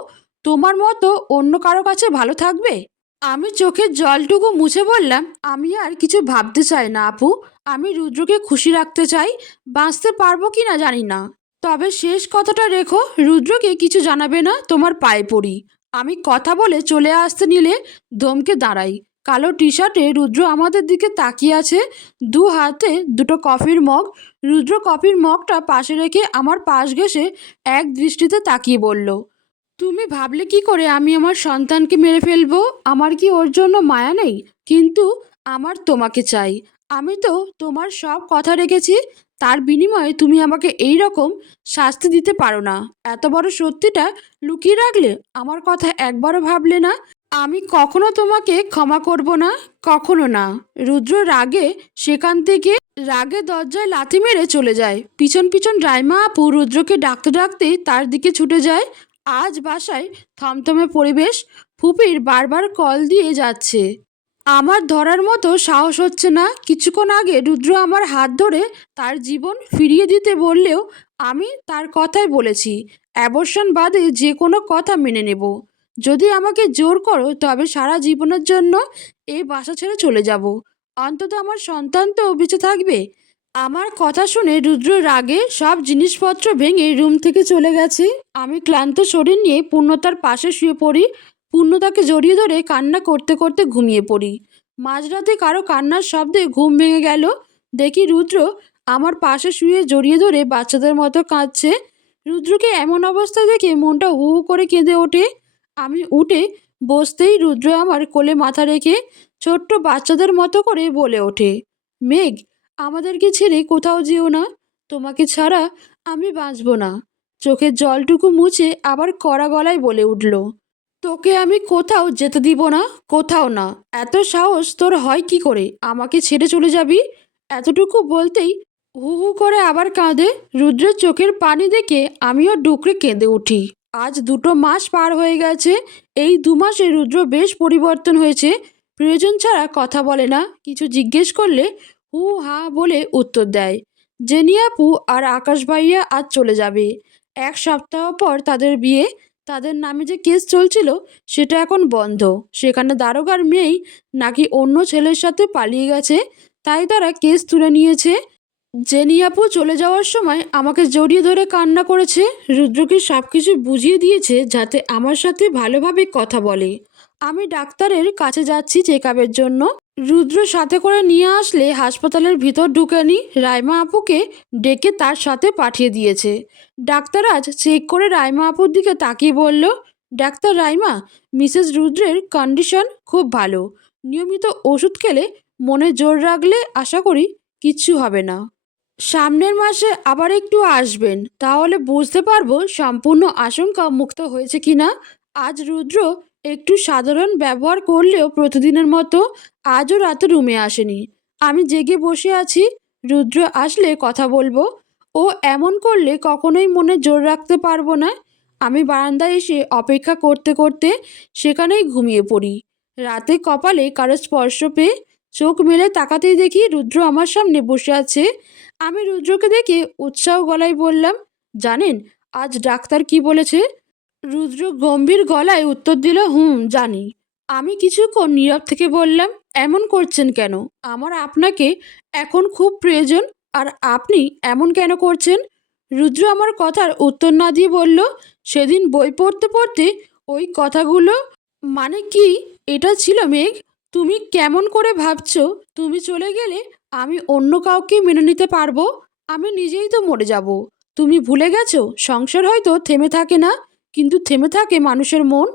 তোমার মতো অন্য কারো কাছে ভালো থাকবে? আমি চোখের জলটুকু মুছে বললাম, আমি আর কিছু ভাবতে চাই না আপু। আমি রুদ্রকে খুশি রাখতে চাই। বাঁচতে পারবো কি না জানি না, তবে শেষ কথাটা রেখো, রুদ্রকে কিছু জানাবে না, তোমার পায়ে পড়ি। আমি কথা বলে চলে আসতে নিলে ধমকে দাঁড়াই। কালো টি শার্টে রুদ্র আমাদের দিকে তাকিয়ে আছে, দু হাতে দুটো কফির মগ। রুদ্র কফির মগটা পাশে রেখে আমার পাশ ঘেঁষে এক দৃষ্টিতে তাকিয়ে বলল, তুমি ভাবলে কি করে আমি আমার সন্তানকে মেরে ফেলবো? আমার কি ওর জন্য মায়া নেই? কিন্তু আমার তোমাকে চাই। আমি তো তোমার সব কথা রেখেছি, তার বিনিময়ে তুমি আমাকে এই রকম শাস্তি দিতে পারো না। এত বড় সত্যিটা লুকিয়ে রাখলে, আমার কথা একবারও ভাবলে না? আমি কখনো তোমাকে ক্ষমা করব না, কখনো না। রুদ্র রাগে সেখান থেকে রাগে দরজায় লাথি মেরে চলে যায়। পিছন পিছন রাইমা আপু রুদ্রকে ডাকতে ডাকতেই তার দিকে ছুটে যায়। আজ বাসায় থমথমে পরিবেশ। ফুপির বারবার কল দিয়ে যাচ্ছে, আমার ধরার মতো সাহস হচ্ছে না। কিছুক্ষণ আগে রুদ্র আমার হাত ধরে তার জীবন ফিরিয়ে দিতে বললেও আমি তার কথাই বলেছি, অ্যাবর্শন বাদে যে কোনো কথা মেনে নেব। যদি আমাকে জোর করো তবে সারা জীবনের জন্য এই বাসা ছেড়ে চলে যাব। অন্তত আমার সন্তান তো বেঁচে থাকবে। আমার কথা শুনে রুদ্র রাগে সব জিনিসপত্র ভেঙে রুম থেকে চলে গেছে। আমি ক্লান্ত শরীর নিয়ে পূর্ণতার পাশে শুয়ে পড়ি। পূর্ণতাকে জড়িয়ে ধরে কান্না করতে করতে ঘুমিয়ে পড়ি। মাঝরাতে কারো কান্নার শব্দে ঘুম ভেঙে গেল। দেখি রুদ্র আমার পাশে শুয়ে জড়িয়ে ধরে বাচ্চাদের মতো কাঁদছে। রুদ্রকে এমন অবস্থা দেখে মনটা হু হু করে কেঁদে ওঠে। আমি উঠে বসতেই রুদ্র আমার কোলে মাথা রেখে ছোট্ট বাচ্চাদের মতো করে বলে ওঠে, মেঘ, আমাদেরকে ছেড়ে কোথাও যেও না। তোমাকে ছাড়া আমি বাঁচব না। চোখের জলটুকু মুছে আবার কড়া গলায় বলে উঠল, তোকে আমি কোথাও যেতে দিব না, কোথাও না। এত সাহস তোর হয় কি করে আমাকে ছেড়ে চলে যাবি? এতটুকু বলতেই হু হু করে আবার কাঁদে। রুদ্রের চোখের পানি দেখে আমিও ডুকরে কেঁদে উঠি। আজ 2 মাস পার হয়ে গেছে। এই 2 মাসে রুদ্র বেশ পরিবর্তন হয়েছে। প্রয়োজন ছাড়া কথা বলে না, কিছু জিজ্ঞেস করলে হু হা বলে উত্তর দেয়। জেনি আপু আর আকাশ ভাইয়া আজ চলে যাবে। 1 সপ্তাহ পর তাদের বিয়ে। তাদের নামে যে কেস চলছিল সেটা এখন বন্ধ। সেখানে দারোগার মেয়েই নাকি অন্য ছেলের সাথে পালিয়ে গেছে, তাই তারা কেস তুলে নিয়েছে। জেনি আপু চলে যাওয়ার সময় আমাকে জড়িয়ে ধরে কান্না করেছে। রুদ্রকে সব কিছু বুঝিয়ে দিয়েছে যাতে আমার সাথে ভালোভাবে কথা বলে। আমি ডাক্তারের কাছে যাচ্ছি চেক আপের জন্য। রুদ্র সাথে করে নিয়ে আসলে হাসপাতালের ভিতর ঢুকেনি, রাইমা আপুকে ডেকে তার সাথে পাঠিয়ে দিয়েছে। ডাক্তার আজ চেক করে রাইমা আপুর দিকে তাকিয়ে বলল, ডাক্তার রাইমা, মিসেস রুদ্রের কন্ডিশন খুব ভালো। নিয়মিত ওষুধ খেলে মনে জোর রাখলে আশা করি কিচ্ছু হবে না। সামনের মাসে আবার একটু আসবেন, তাহলে বুঝতে পারবো সম্পূর্ণ আশঙ্কা মুক্ত হয়েছে কিনা। আজ রুদ্র একটু সাধারণ ব্যবহার করলেও প্রতিদিনের মতো আজও রাতে রুমে আসেনি। আমি জেগে বসে আছি, রুদ্র আসলে কথা বলবো। ও এমন করলে কখনোই মনে জোর রাখতে পারবো না। আমি বারান্দায় এসে অপেক্ষা করতে করতে সেখানেই ঘুমিয়ে পড়ি। রাতে কপালে কারো স্পর্শ পেয়ে চোখ মেলে তাকাতেই দেখি রুদ্র আমার সামনে বসে আছে। আমি রুদ্রকে দেখে উৎসাহ গলায় বললাম, জানেন আজ ডাক্তার কি বলেছে? রুদ্র গম্ভীর গলায় উত্তর দিল, হুম জানি। আমি কিছুক্ষণ নীরব থেকে বললাম, এমন করছেন কেন? আমার আপনাকে এখন খুব প্রয়োজন, আর আপনি এমন কেন করছেন? রুদ্র আমার কথার উত্তর না দিয়ে বলল, সেদিন বই পড়তে পড়তে ওই কথাগুলো। মানে কি এটা ছিল মেঘ? তুমি কেমন করে ভাবছো তুমি চলে গেলে আমি অন্য কাউকে মেনে নিতে পারবো? আমি নিজেই তো মরে যাব। তুমি ভুলে গেছো সংসার হয়তো থেমে থাকে না, কিন্তু থেমে থাকে মানুষের মন।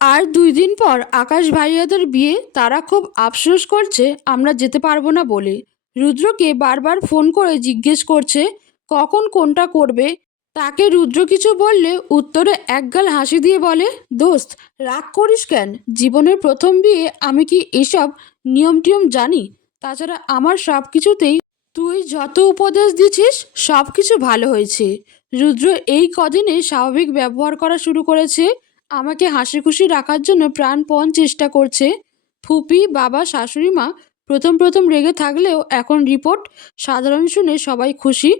আর 2 দিন পর আকাশ ভাইয়াদের বিয়ে, তারা খুব আফসোস করছে আমরা যেতে পারবো না বলে। রুদ্রকে বারবার ফোন করে জিজ্ঞেস করছে কখন কোনটা করবে। তাকে রুদ্র কিছু বললে উত্তরে একগাল হাসি দিয়ে বলে, দোস্ত রাগ করিস কেন, জীবনের প্রথম বিয়ে, আমি কি এসব নিয়ম টিয়ম জানি? তাছাড়া আমার সব কিছুতেই তুই যত উপদেশ দিছিস সব কিছু ভালো হয়েছে। রুদ্র এই কদিনে স্বাভাবিক ব্যবহার করা শুরু করেছে, আমাকে হাসি খুশি রাখার জন্য প্রাণপণ চেষ্টা করছে। ফুপি, বাবা, শাশুড়ি মা প্রথম প্রথম রেগে থাকলেও এখন রিপোর্ট সাধারণ শুনে সবাই খুশি।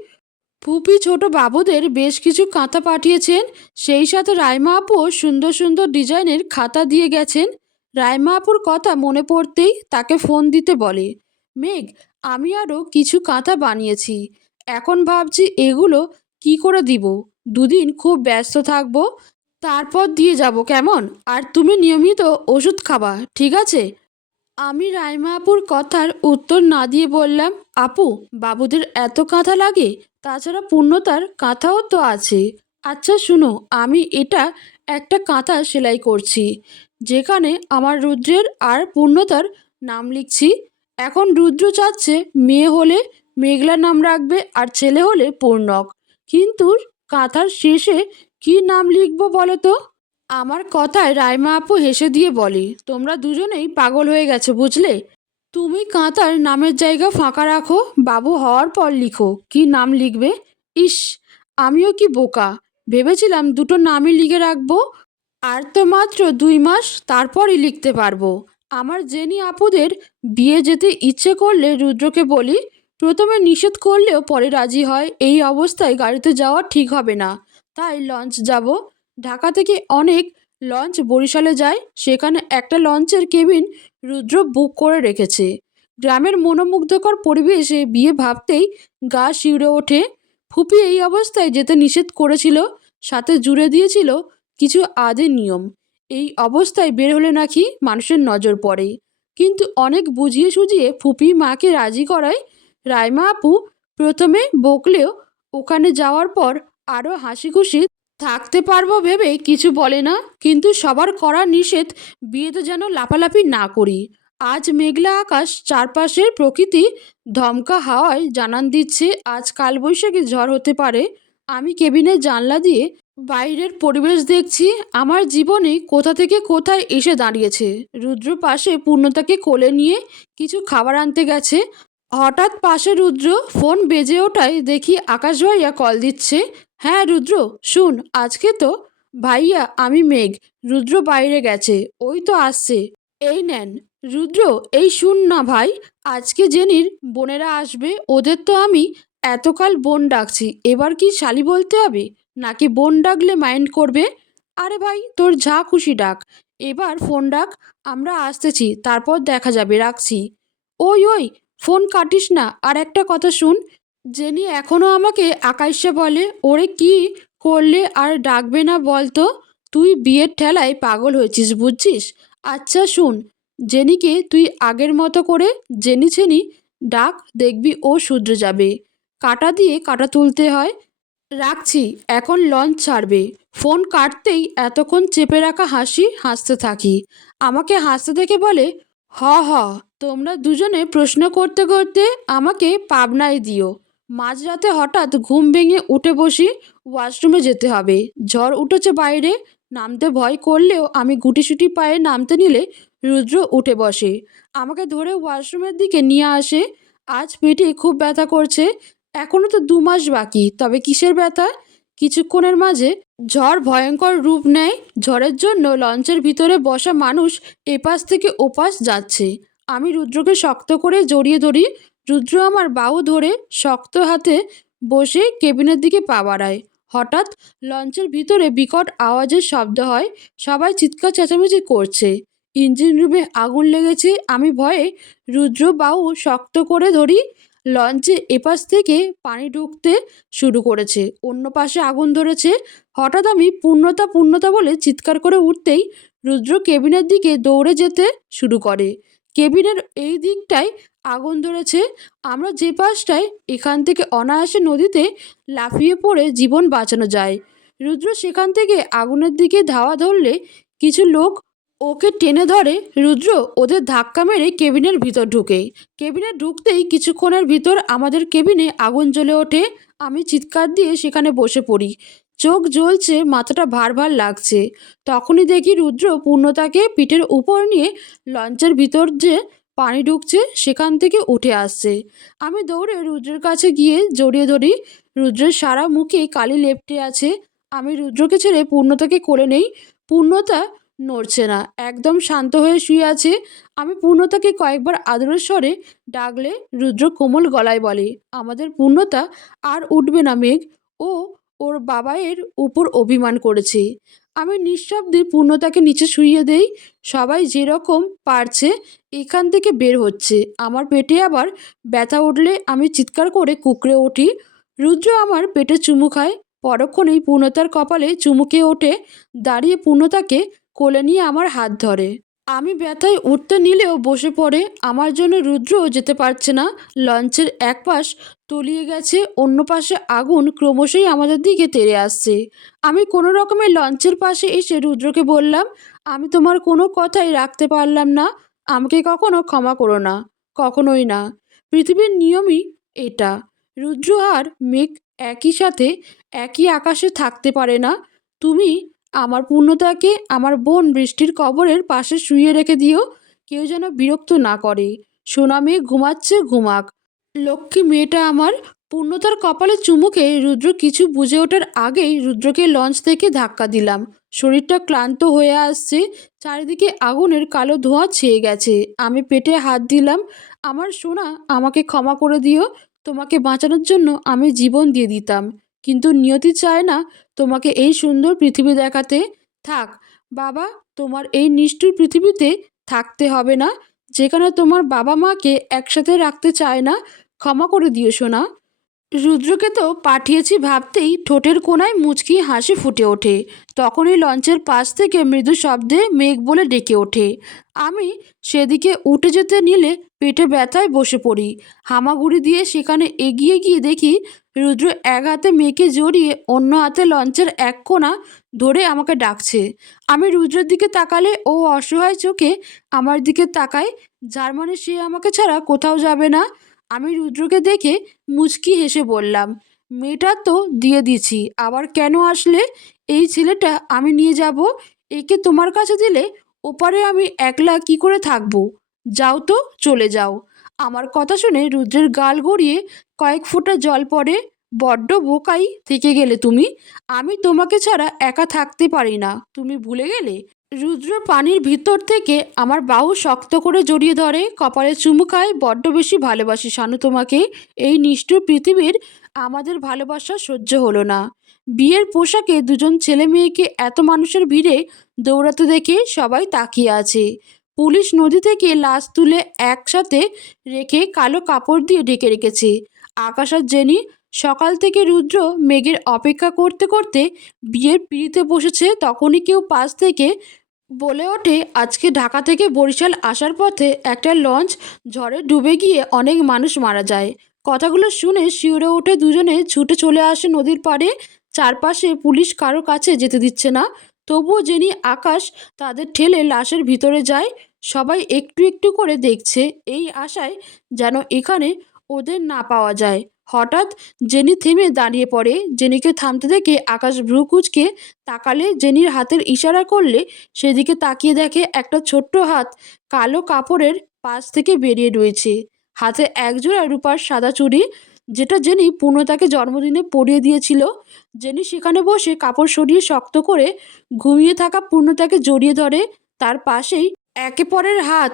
ফুপি ছোট বাবুদের বেশ কিছু কাঁথা পাঠিয়েছেন, সেই সাথে রাইমা আপুও সুন্দর সুন্দর ডিজাইনের খাতা দিয়ে গেছেন। রাইমা আপুর কথা মনে পড়তেই তাকে ফোন দিতে বলে, মেঘ, আমি আরও কিছু কাঁথা বানিয়েছি, এখন ভাবছি এগুলো কি করে দিব। 2 দিন খুব ব্যস্ত থাকবো, তারপর দিয়ে যাব কেমন? আর তুমি নিয়মিত ওষুধ খাবা, ঠিক আছে? আমি রাইমা আপুর কথার উত্তর না দিয়ে বললাম, আপু, বাবুদের এত কাঁথা লাগে? তাছাড়া পূর্ণতার কাঁথাও তো আছে। আচ্ছা শুনো, আমি এটা একটা কাঁথা সেলাই করছি, যেখানে আমার রুদ্রের আর পূর্ণতার নাম লিখছি। এখন রুদ্র চাচ্ছে মেয়ে হলে মেঘলা নাম রাখবে আর ছেলে হলে পূর্ণক, কিন্তু কাঁথার শেষে কি নাম লিখবো বলো তো? আমার কথায় রাইমা আপু হেসে দিয়ে বলে, তোমরা দুজনেই পাগল হয়ে গেছো বুঝলে। তুমি কাঁতার নামের জায়গা ফাঁকা রাখো, বাবু হওয়ার পর লিখো কি নাম লিখবে। ইস, আমিও কি বোকা, ভেবেছিলাম দুটো নামই লিখে রাখবো। আর তো মাত্র 2 মাস, তারপরই লিখতে পারবো। আমার জেনি আপুদের বিয়ে যেতে ইচ্ছে করলে রুদ্রকে বলি, প্রথমে নিষেধ করলেও পরে রাজি হয়। এই অবস্থায় গাড়িতে যাওয়া ঠিক হবে না, তাই লঞ্চ যাব। ঢাকা থেকে অনেক লঞ্চ বরিশালে যায়, সেখানে একটা লঞ্চের কেবিন রুদ্র বুক করে রেখেছে। গ্রামের মনোমুগ্ধকর পরিবেশে বিয়ে ভাবতেই গা শিউরে ওঠে। ফুপি এই অবস্থায় যেতে নিষেধ করেছিল, সাথে জুড়ে দিয়েছিল কিছু আদি নিয়ম। এই অবস্থায় বের হলে নাকি মানুষের নজর পড়ে। কিন্তু অনেক বুঝিয়ে সুঝিয়ে ফুপি মাকে রাজি করায়। রাইমা আপু প্রথমে বকলেও ওখানে যাওয়ার পর আরও হাসি খুশি থাকতে পারবো ভেবে কিছু বলে না, কিন্তু সবার করা নিষেধ, বিয়েতে যেন লাফালাফি না করি। আজ মেঘলা আকাশ, চারপাশের প্রকৃতি ধমকা হাওয়ায় জানান দিচ্ছে আজ কালবৈশাখী ঝড় হতে পারে। আমি কেবিনের জানলা দিয়ে বাইরের পরিবেশ দেখছি, আমার জীবনে কোথা থেকে কোথায় এসে দাঁড়িয়েছে। রুদ্র পাশে পূর্ণতাকে কোলে নিয়ে কিছু খাবার আনতে গেছে। হঠাৎ পাশে রুদ্র ফোন বেজে ওঠায় দেখি আকাশ ভাইয়া কল দিচ্ছে। হ্যাঁ রুদ্র, শুন, আজকে তো ভাইয়া, আমি মেঘ, রুদ্র বাইরে গেছে, ওই তো আসছে। এই নেন। রুদ্র, এই শুন না ভাই, আজকে জেনির বোনেরা আসবে, ওদের তো আমি এতকাল বোন ডাকছি, এবার কি শালি বলতে হবে? নাকি বোন ডাকলে মাইন্ড করবে? আরে ভাই, তোর যা খুশি ডাক, এবার ফোন ডাক, আমরা আসতেছি, তারপর দেখা যাবে, রাখছি। ওই ওই, ফোন কাটিস না, আর একটা কথা শুন, জেনি এখনও আমাকে আকাইশা বলে, ওরে কি করলে আর ডাকবে না বলতো? তুই বিয়ের ঠেলায় পাগল হয়েছিস বুঝছিস। আচ্ছা শুন, জেনিকে তুই আগের মতো করে জেনি ছেনি ডাক, দেখবি ও শুধরে যাবে। কাটা দিয়ে কাটা তুলতে হয়। রাখছি, এখন লঞ্চ ছাড়বে। ফোন কাটতেই এতক্ষণ চেপে রাখা হাসি হাসতে থাকি। আমাকে হাসতে দেখে বলে, হ হ, তোমরা দুজনে প্রশ্ন করতে করতে আমাকে পাবনায় দিও। মাঝরাতে হঠাৎ ঘুম ভেঙে উঠে বসি, ওয়াশরুমে যেতে হবে। ঝড় উঠেছে বাইরে, নামতে ভয় করলেও আমি গুটিসুটি পায়ে নামতে নিলে রুদ্র উঠে বসে, আমাকে ধরে ওয়াশরুমের দিকে নিয়ে আসে। আজ পেটে খুব ব্যথা করছে, এখনও তো 2 মাস বাকি, তবে কিসের ব্যথা? কিছুক্ষণের মাঝে ঝড় ভয়ঙ্কর রূপ নেয়। ঝড়ের জন্য লঞ্চের ভিতরে বসা মানুষ এপাশ থেকে ওপাশ যাচ্ছে। আমি রুদ্রকে শক্ত করে জড়িয়ে ধরি। রুদ্র আমার বাহু ধরে শক্ত হাতে বসে কেবিনের দিকে পা বাড়ায়। হঠাৎ লঞ্চের ভিতরে বিকট আওয়াজের শব্দ হয়, সবাই চিৎকার চেঁচামেচি করছে। ইঞ্জিন রুমে আগুন লেগেছে। আমি ভয়ে রুদ্র বাহু শক্ত করে ধরি। লঞ্চে এপাশ থেকে পানি ঢুকতে শুরু করেছে, অন্য পাশে আগুন ধরেছে। হঠাৎ আমি পূর্ণতা পূর্ণতা বলে চিৎকার করে উঠতেই রুদ্র কেবিনের দিকে দৌড়ে যেতে শুরু করে। কেবিনের এই দিকটায় আগুন ধরেছে, আমরা যে পাশটায়, এখান থেকে অনায়াসে নদীতে লাফিয়ে পড়ে জীবন বাঁচানো যায়। রুদ্র সেখান থেকে আগুনের দিকে ধাওয়া ধরলে কিছু লোক ওকে টেনে ধরে রুদ্র। ওদের ধাক্কা মেরে কেবিনের ভিতর ঢুকে। কেবিনে ঢুকতেই কিছুক্ষণের ভিতর আমাদের কেবিনে আগুন জ্বলে ওঠে। আমি চিৎকার দিয়ে সেখানে বসে পড়ি। চোখ জ্বলছে, মাথাটা ভার ভার লাগছে। তখনই দেখি রুদ্র পূর্ণতাকে পিঠের উপর নিয়ে লঞ্চের ভিতর যে পানি ঢুকছে সেখান থেকে উঠে আসছে। আমি দৌড়ে রুদ্রের কাছে গিয়ে জড়িয়ে ধরি। রুদ্রের সারা মুখে কালি লেপ্টে আছে। আমি রুদ্রকে ছেড়ে পূর্ণতাকে কোলে নেই। পূর্ণতা নড়ছে না, একদম শান্ত হয়ে শুয়ে আছে। আমি পূর্ণতাকে কয়েকবার আদরের স্বরে ডাকলে রুদ্র কোমল গলায় বলে, আমাদের পূর্ণতা আর উঠবে না মেঘ। ও ওর বাবাইয়ের উপর অভিমান করেছে। আমি নিঃশব্দে পূর্ণতাকে নিচে শুইয়ে দেই। সবাই যেরকম পারছে এখান থেকে বের হচ্ছে। আমার পেটে আবার ব্যথা উঠলে আমি চিৎকার করে কুঁকড়ে উঠি। রুদ্র আমার পেটে চুমু খায়। পরক্ষণেই পূর্ণতার কপালে চুমুকে ওঠে। দাঁড়িয়ে পূর্ণতাকে কোলে নিয়ে আমার হাত ধরে। আমি ব্যথায় উঠতে নিলেও বসে পড়ে। আমার জন্য রুদ্রও যেতে পারছে না। লঞ্চের এক পাশ তলিয়ে গেছে, অন্য পাশে আগুন ক্রমশই আমাদের দিকে তেড়ে আসছে। আমি কোনো রকমে লঞ্চের পাশে এসে রুদ্রকে বললাম, আমি তোমার কোনো কথাই রাখতে পারলাম না। আমাকে কখনো ক্ষমা করো না, কখনোই না। পৃথিবীর নিয়মই এটা। রুদ্র আর মেঘ একই সাথে একই আকাশে থাকতে পারে না। তুমি আমার পূর্ণতাকে আমার বোন বৃষ্টির কবরের পাশে শুইয়ে রেখে দিও। কেউ যেন বিরক্ত না করে। সোনা মেয়ে ঘুমাচ্ছে, ঘুমাক। লক্ষ্মী মেয়েটা আমার। পূর্ণতার কপালে চুমুকে রুদ্র কিছু বুঝে ওঠার আগেই রুদ্রকে লঞ্চ থেকে ধাক্কা দিলাম। শরীরটা ক্লান্ত হয়ে আসছে। চারিদিকে আগুনের কালো ধোঁয়া ছেয়ে গেছে। আমি পেটে হাত দিলাম। আমার সোনা, আমাকে ক্ষমা করে দিও। তোমাকে বাঁচানোর জন্য আমি জীবন দিয়ে দিতাম, কিন্তু নিয়তি চায় না তোমাকে এই সুন্দর পৃথিবী দেখাতে। থাক বাবা, তোমার এই নিষ্ঠুর পৃথিবীতে থাকতে হবে না, যেখানে তোমার বাবা মাকে একসাথে রাখতে চায় না। ক্ষমা করে দিও সোনা। রুদ্রকে তো পাঠিয়েছি ভাবতেই ঠোঁটের কোণায় মুচকি হাসি ফুটে ওঠে। তখনই লঞ্চের পাশ থেকে মৃদু শব্দে মেঘ বলে ডেকে ওঠে। আমি সেদিকে উঠে যেতে নিলে পেটে ব্যথায় বসে পড়ি। হামাগুড়ি দিয়ে সেখানে এগিয়ে গিয়ে দেখি রুদ্র এক হাতে মেঘকে জড়িয়ে অন্য হাতে লঞ্চের এক কোণা ধরে আমাকে ডাকছে। আমি রুদ্রের দিকে তাকালে ও অসহায় চোখে আমার দিকে তাকায়, যার মানে সে আমাকে ছাড়া কোথাও যাবে না। আমি রুদ্রকে দেখে মুচকি হেসে বললাম, মেয়েটা তো দিয়ে দিছি, আবার কেন আসলে? এই ছেলেটা আমি নিয়ে যাব। একে তোমার কাছে দিলে ওপারে আমি একলা কি করে থাকবো? যাও তো, চলে যাও। আমার কথা শুনে রুদ্রের গাল গড়িয়ে কয়েক ফোঁটা জল পড়ে। বড্ড বোকাই থেকে গেলে তুমি। আমি তোমাকে ছাড়া একা থাকতে পারি না, তুমি ভুলে গেলে? রুদ্র পানির ভিতর থেকে আমার বাহু শক্ত করে জড়িয়ে ধরে, কপালে চুমু খায়। বড্ড বেশি ভালোবাসি শানু তোমাকে। এই নিষ্ঠুর পৃথিবীর আমাদের ভালোবাসা সহ্য হলো না। বিয়ের পোশাকে দুজন ছেলে মেয়েকে এত মানুষের ভিড়ে দৌড়াতে দেখে সবাই তাকিয়ে আছে। পুলিশ নদী থেকে লাশ তুলে একসাথে রেখে কালো কাপড় দিয়ে ঢেকে রেখেছে। আকাশ আর জেনি সকাল থেকে রুদ্র মেঘের অপেক্ষা করতে করতে বিয়ের পিঁড়িতে বসেছে। তখনই কেউ পাশ থেকে বলে ওঠে, আজকে ঢাকা থেকে বরিশাল আসার পথে একটা লঞ্চ ঝড়ে ডুবে গিয়ে অনেক মানুষ মারা যায়। কথাগুলো শুনে শিউরে উঠে দুজনে ছুটে চলে আসে নদীর পাড়ে। চারপাশে পুলিশ কারো কাছে যেতে দিচ্ছে না, তবুও জেনি আকাশ তাদের ঠেলে লাশের ভিতরে যায়। সবাই একটু একটু করে দেখছে, এই আশায় যেন এখানে ওদের না পাওয়া যায়। হঠাৎ জেনি থেমে দাঁড়িয়ে পড়ে। জেনিকে থামতে দেখে আকাশ ভ্রু কুঁচকে তাকালে, জেনির হাতের ইশারা করলে সেদিকে তাকিয়ে দেখে একটা ছোট্ট হাত কালো কাপড়ের পাশ থেকে বেরিয়ে রয়েছে। হাতে একজোড়া রূপার সাদা চুড়ি, যেটা জেনি পূর্ণতাকে জন্মদিনে পরিয়ে দিয়েছিল। জেনি সেখানে বসে কাপড় সরিয়ে শক্ত করে ঘুমিয়ে থাকা পূর্ণতাকে জড়িয়ে ধরে। তার পাশেই একে পরের হাত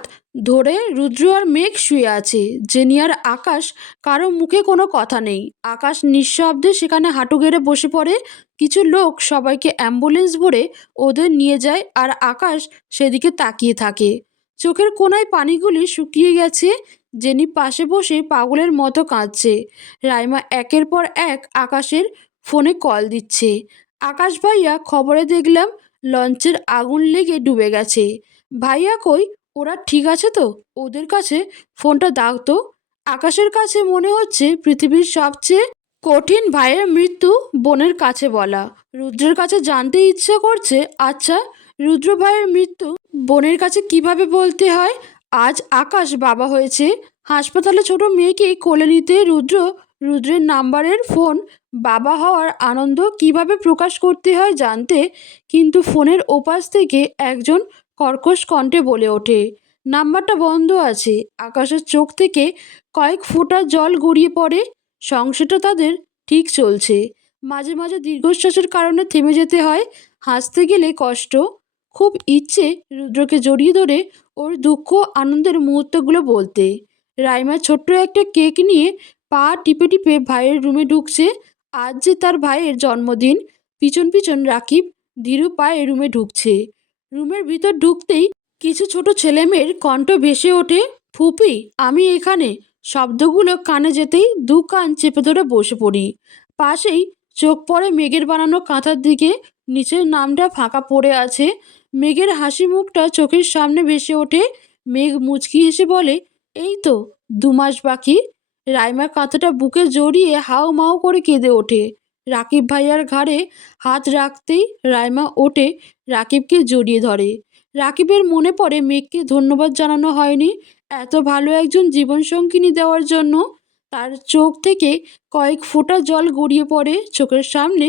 ধরে রুদ্র আর মেঘ শুয়ে আছে। জেনি আর আকাশ, কারো মুখে কোনো কথা নেই। আকাশ নিঃশব্দে সেখানে হাঁটু গেড়ে বসে পড়ে। কিছু লোক সবাইকে অ্যাম্বুলেন্স ভরে ওদের নিয়ে যায়, আর আকাশ সেদিকে তাকিয়ে থাকে। চোখের কোণায় পানিগুলি শুকিয়ে গেছে। জেনি পাশে বসে পাগলের মতো কাঁদছে। রাইমা একের পর এক আকাশের ফোনে কল দিচ্ছে। আকাশ ভাইয়া, খবরে দেখলাম লঞ্চের আগুন লেগে ডুবে গেছে। ভাইয়া কই? ওরা ঠিক আছে তো? ওদের কাছে ফোনটা দাও তো। আকাশের কাছে মনে হচ্ছে পৃথিবীর সবচেয়ে কঠিন ভাইয়ের মৃত্যু বোনের কাছে বলা। রুদ্রের কাছে জানতে ইচ্ছে করছে, আচ্ছা রুদ্র ভাইয়ের মৃত্যু বোনের কাছে কিভাবে বলতে হয়। আজ আকাশ বাবা হয়েছে। হাসপাতালে ছোট মেয়েকে কোলে নিতে রুদ্রের নাম্বারের ফোন। বাবা হওয়ার আনন্দ কিভাবে প্রকাশ করতে হয় জানতে, কিন্তু ফোনের ওপাশ থেকে একজন কর্কশ কণ্ঠে বলে ওঠে, নাম্বারটা বন্ধ আছে। আকাশের চোখ থেকে কয়েক ফোঁটা জল গড়িয়ে পড়ে। সংসারটা তাদের ঠিক চলছে, মাঝে মাঝে দীর্ঘশ্বাসের কারণে থেমে যেতে হয়। হাসতে গেলে কষ্ট, খুব ইচ্ছে রুদ্রকে জড়িয়ে ধরে ওর দুঃখ আনন্দের মুহূর্তগুলো বলতে। রাইমা ছোট্ট একটা কেক নিয়ে পা টিপে টিপে ভাইয়ের রুমে ঢুকছে। আজ যে তার ভাইয়ের জন্মদিন। পিছন পিছন রাকিব ধীরু পায়ে রুমে ঢুকছে। রুমের ভিতর ঢুকতেই কিছু ছোট ছেলেমেয়ের কণ্ঠ ভেসে ওঠে, ফুপি আমি এখানে। শব্দগুলো কানে যেতেই দু কান চেপে ধরে বসে পড়ি। পাশেই চোখ পড়ে মেঘের বানানো কাঁথার দিকে। নিচের নামটা ফাঁকা পড়ে আছে। মেঘের হাসি মুখটা চোখের সামনে ভেসে ওঠে। মেঘ মুচকি হেসে বলে, এই তো 2 মাস বাকি। রাইমার কাঁথাটা বুকে জড়িয়ে হাউ মাউ করে কেঁদে ওঠে। রাকিব ভাইয়ার ঘাড়ে হাত রাখতেই রাইমা ওঠে, রাকিবকে জড়িয়ে ধরে। রাকিবের মনে পড়ে মেঘকে ধন্যবাদ জানানো হয়নি এত ভালো একজন জীবনসঙ্গিনী দেওয়ার জন্য। তার চোখ থেকে কয়েক ফোঁটা জল গড়িয়ে পড়ে। চোখের সামনে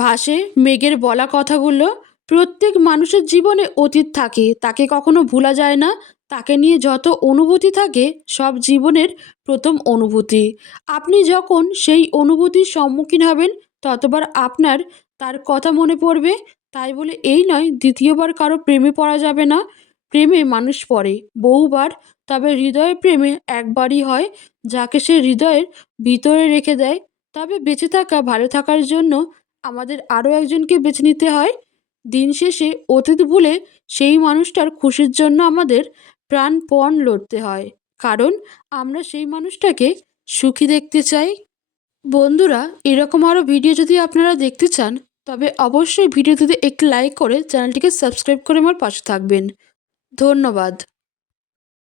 ভাসে মেঘের বলা কথাগুলো। প্রত্যেক মানুষের জীবনে অতীত থাকে, তাকে কখনো ভোলা যায় না। তাকে নিয়ে যত অনুভূতি থাকে সব জীবনের প্রথম অনুভূতি। আপনি যখন সেই অনুভূতির সম্মুখীন হবেন ততবার আপনার তার কথা মনে পড়বে। তাই বলে এই নয় দ্বিতীয়বার কারো প্রেমে পড়া যাবে না। প্রেমে মানুষ পড়ে বহুবার, তবে হৃদয়ের প্রেমে একবারই হয়, যাকে সে হৃদয়ের ভিতরে রেখে দেয়। তবে বেঁচে থাকা ভালো থাকার জন্য আমাদের আরও একজনকে বেছে নিতে হয়। দিন শেষে অতীত ভুলে সেই মানুষটার খুশির জন্য আমাদের প্রাণপণ লড়তে হয়, কারণ আমরা সেই মানুষটাকে সুখী দেখতে চাই। বন্ধুরা, এরকম আরও ভিডিও যদি আপনারা দেখতে চান তবে অবশ্যই ভিডিওটিতে একটি লাইক করে চ্যানেলটিকে সাবস্ক্রাইব করে আমার পাশে থাকবেন। ধন্যবাদ।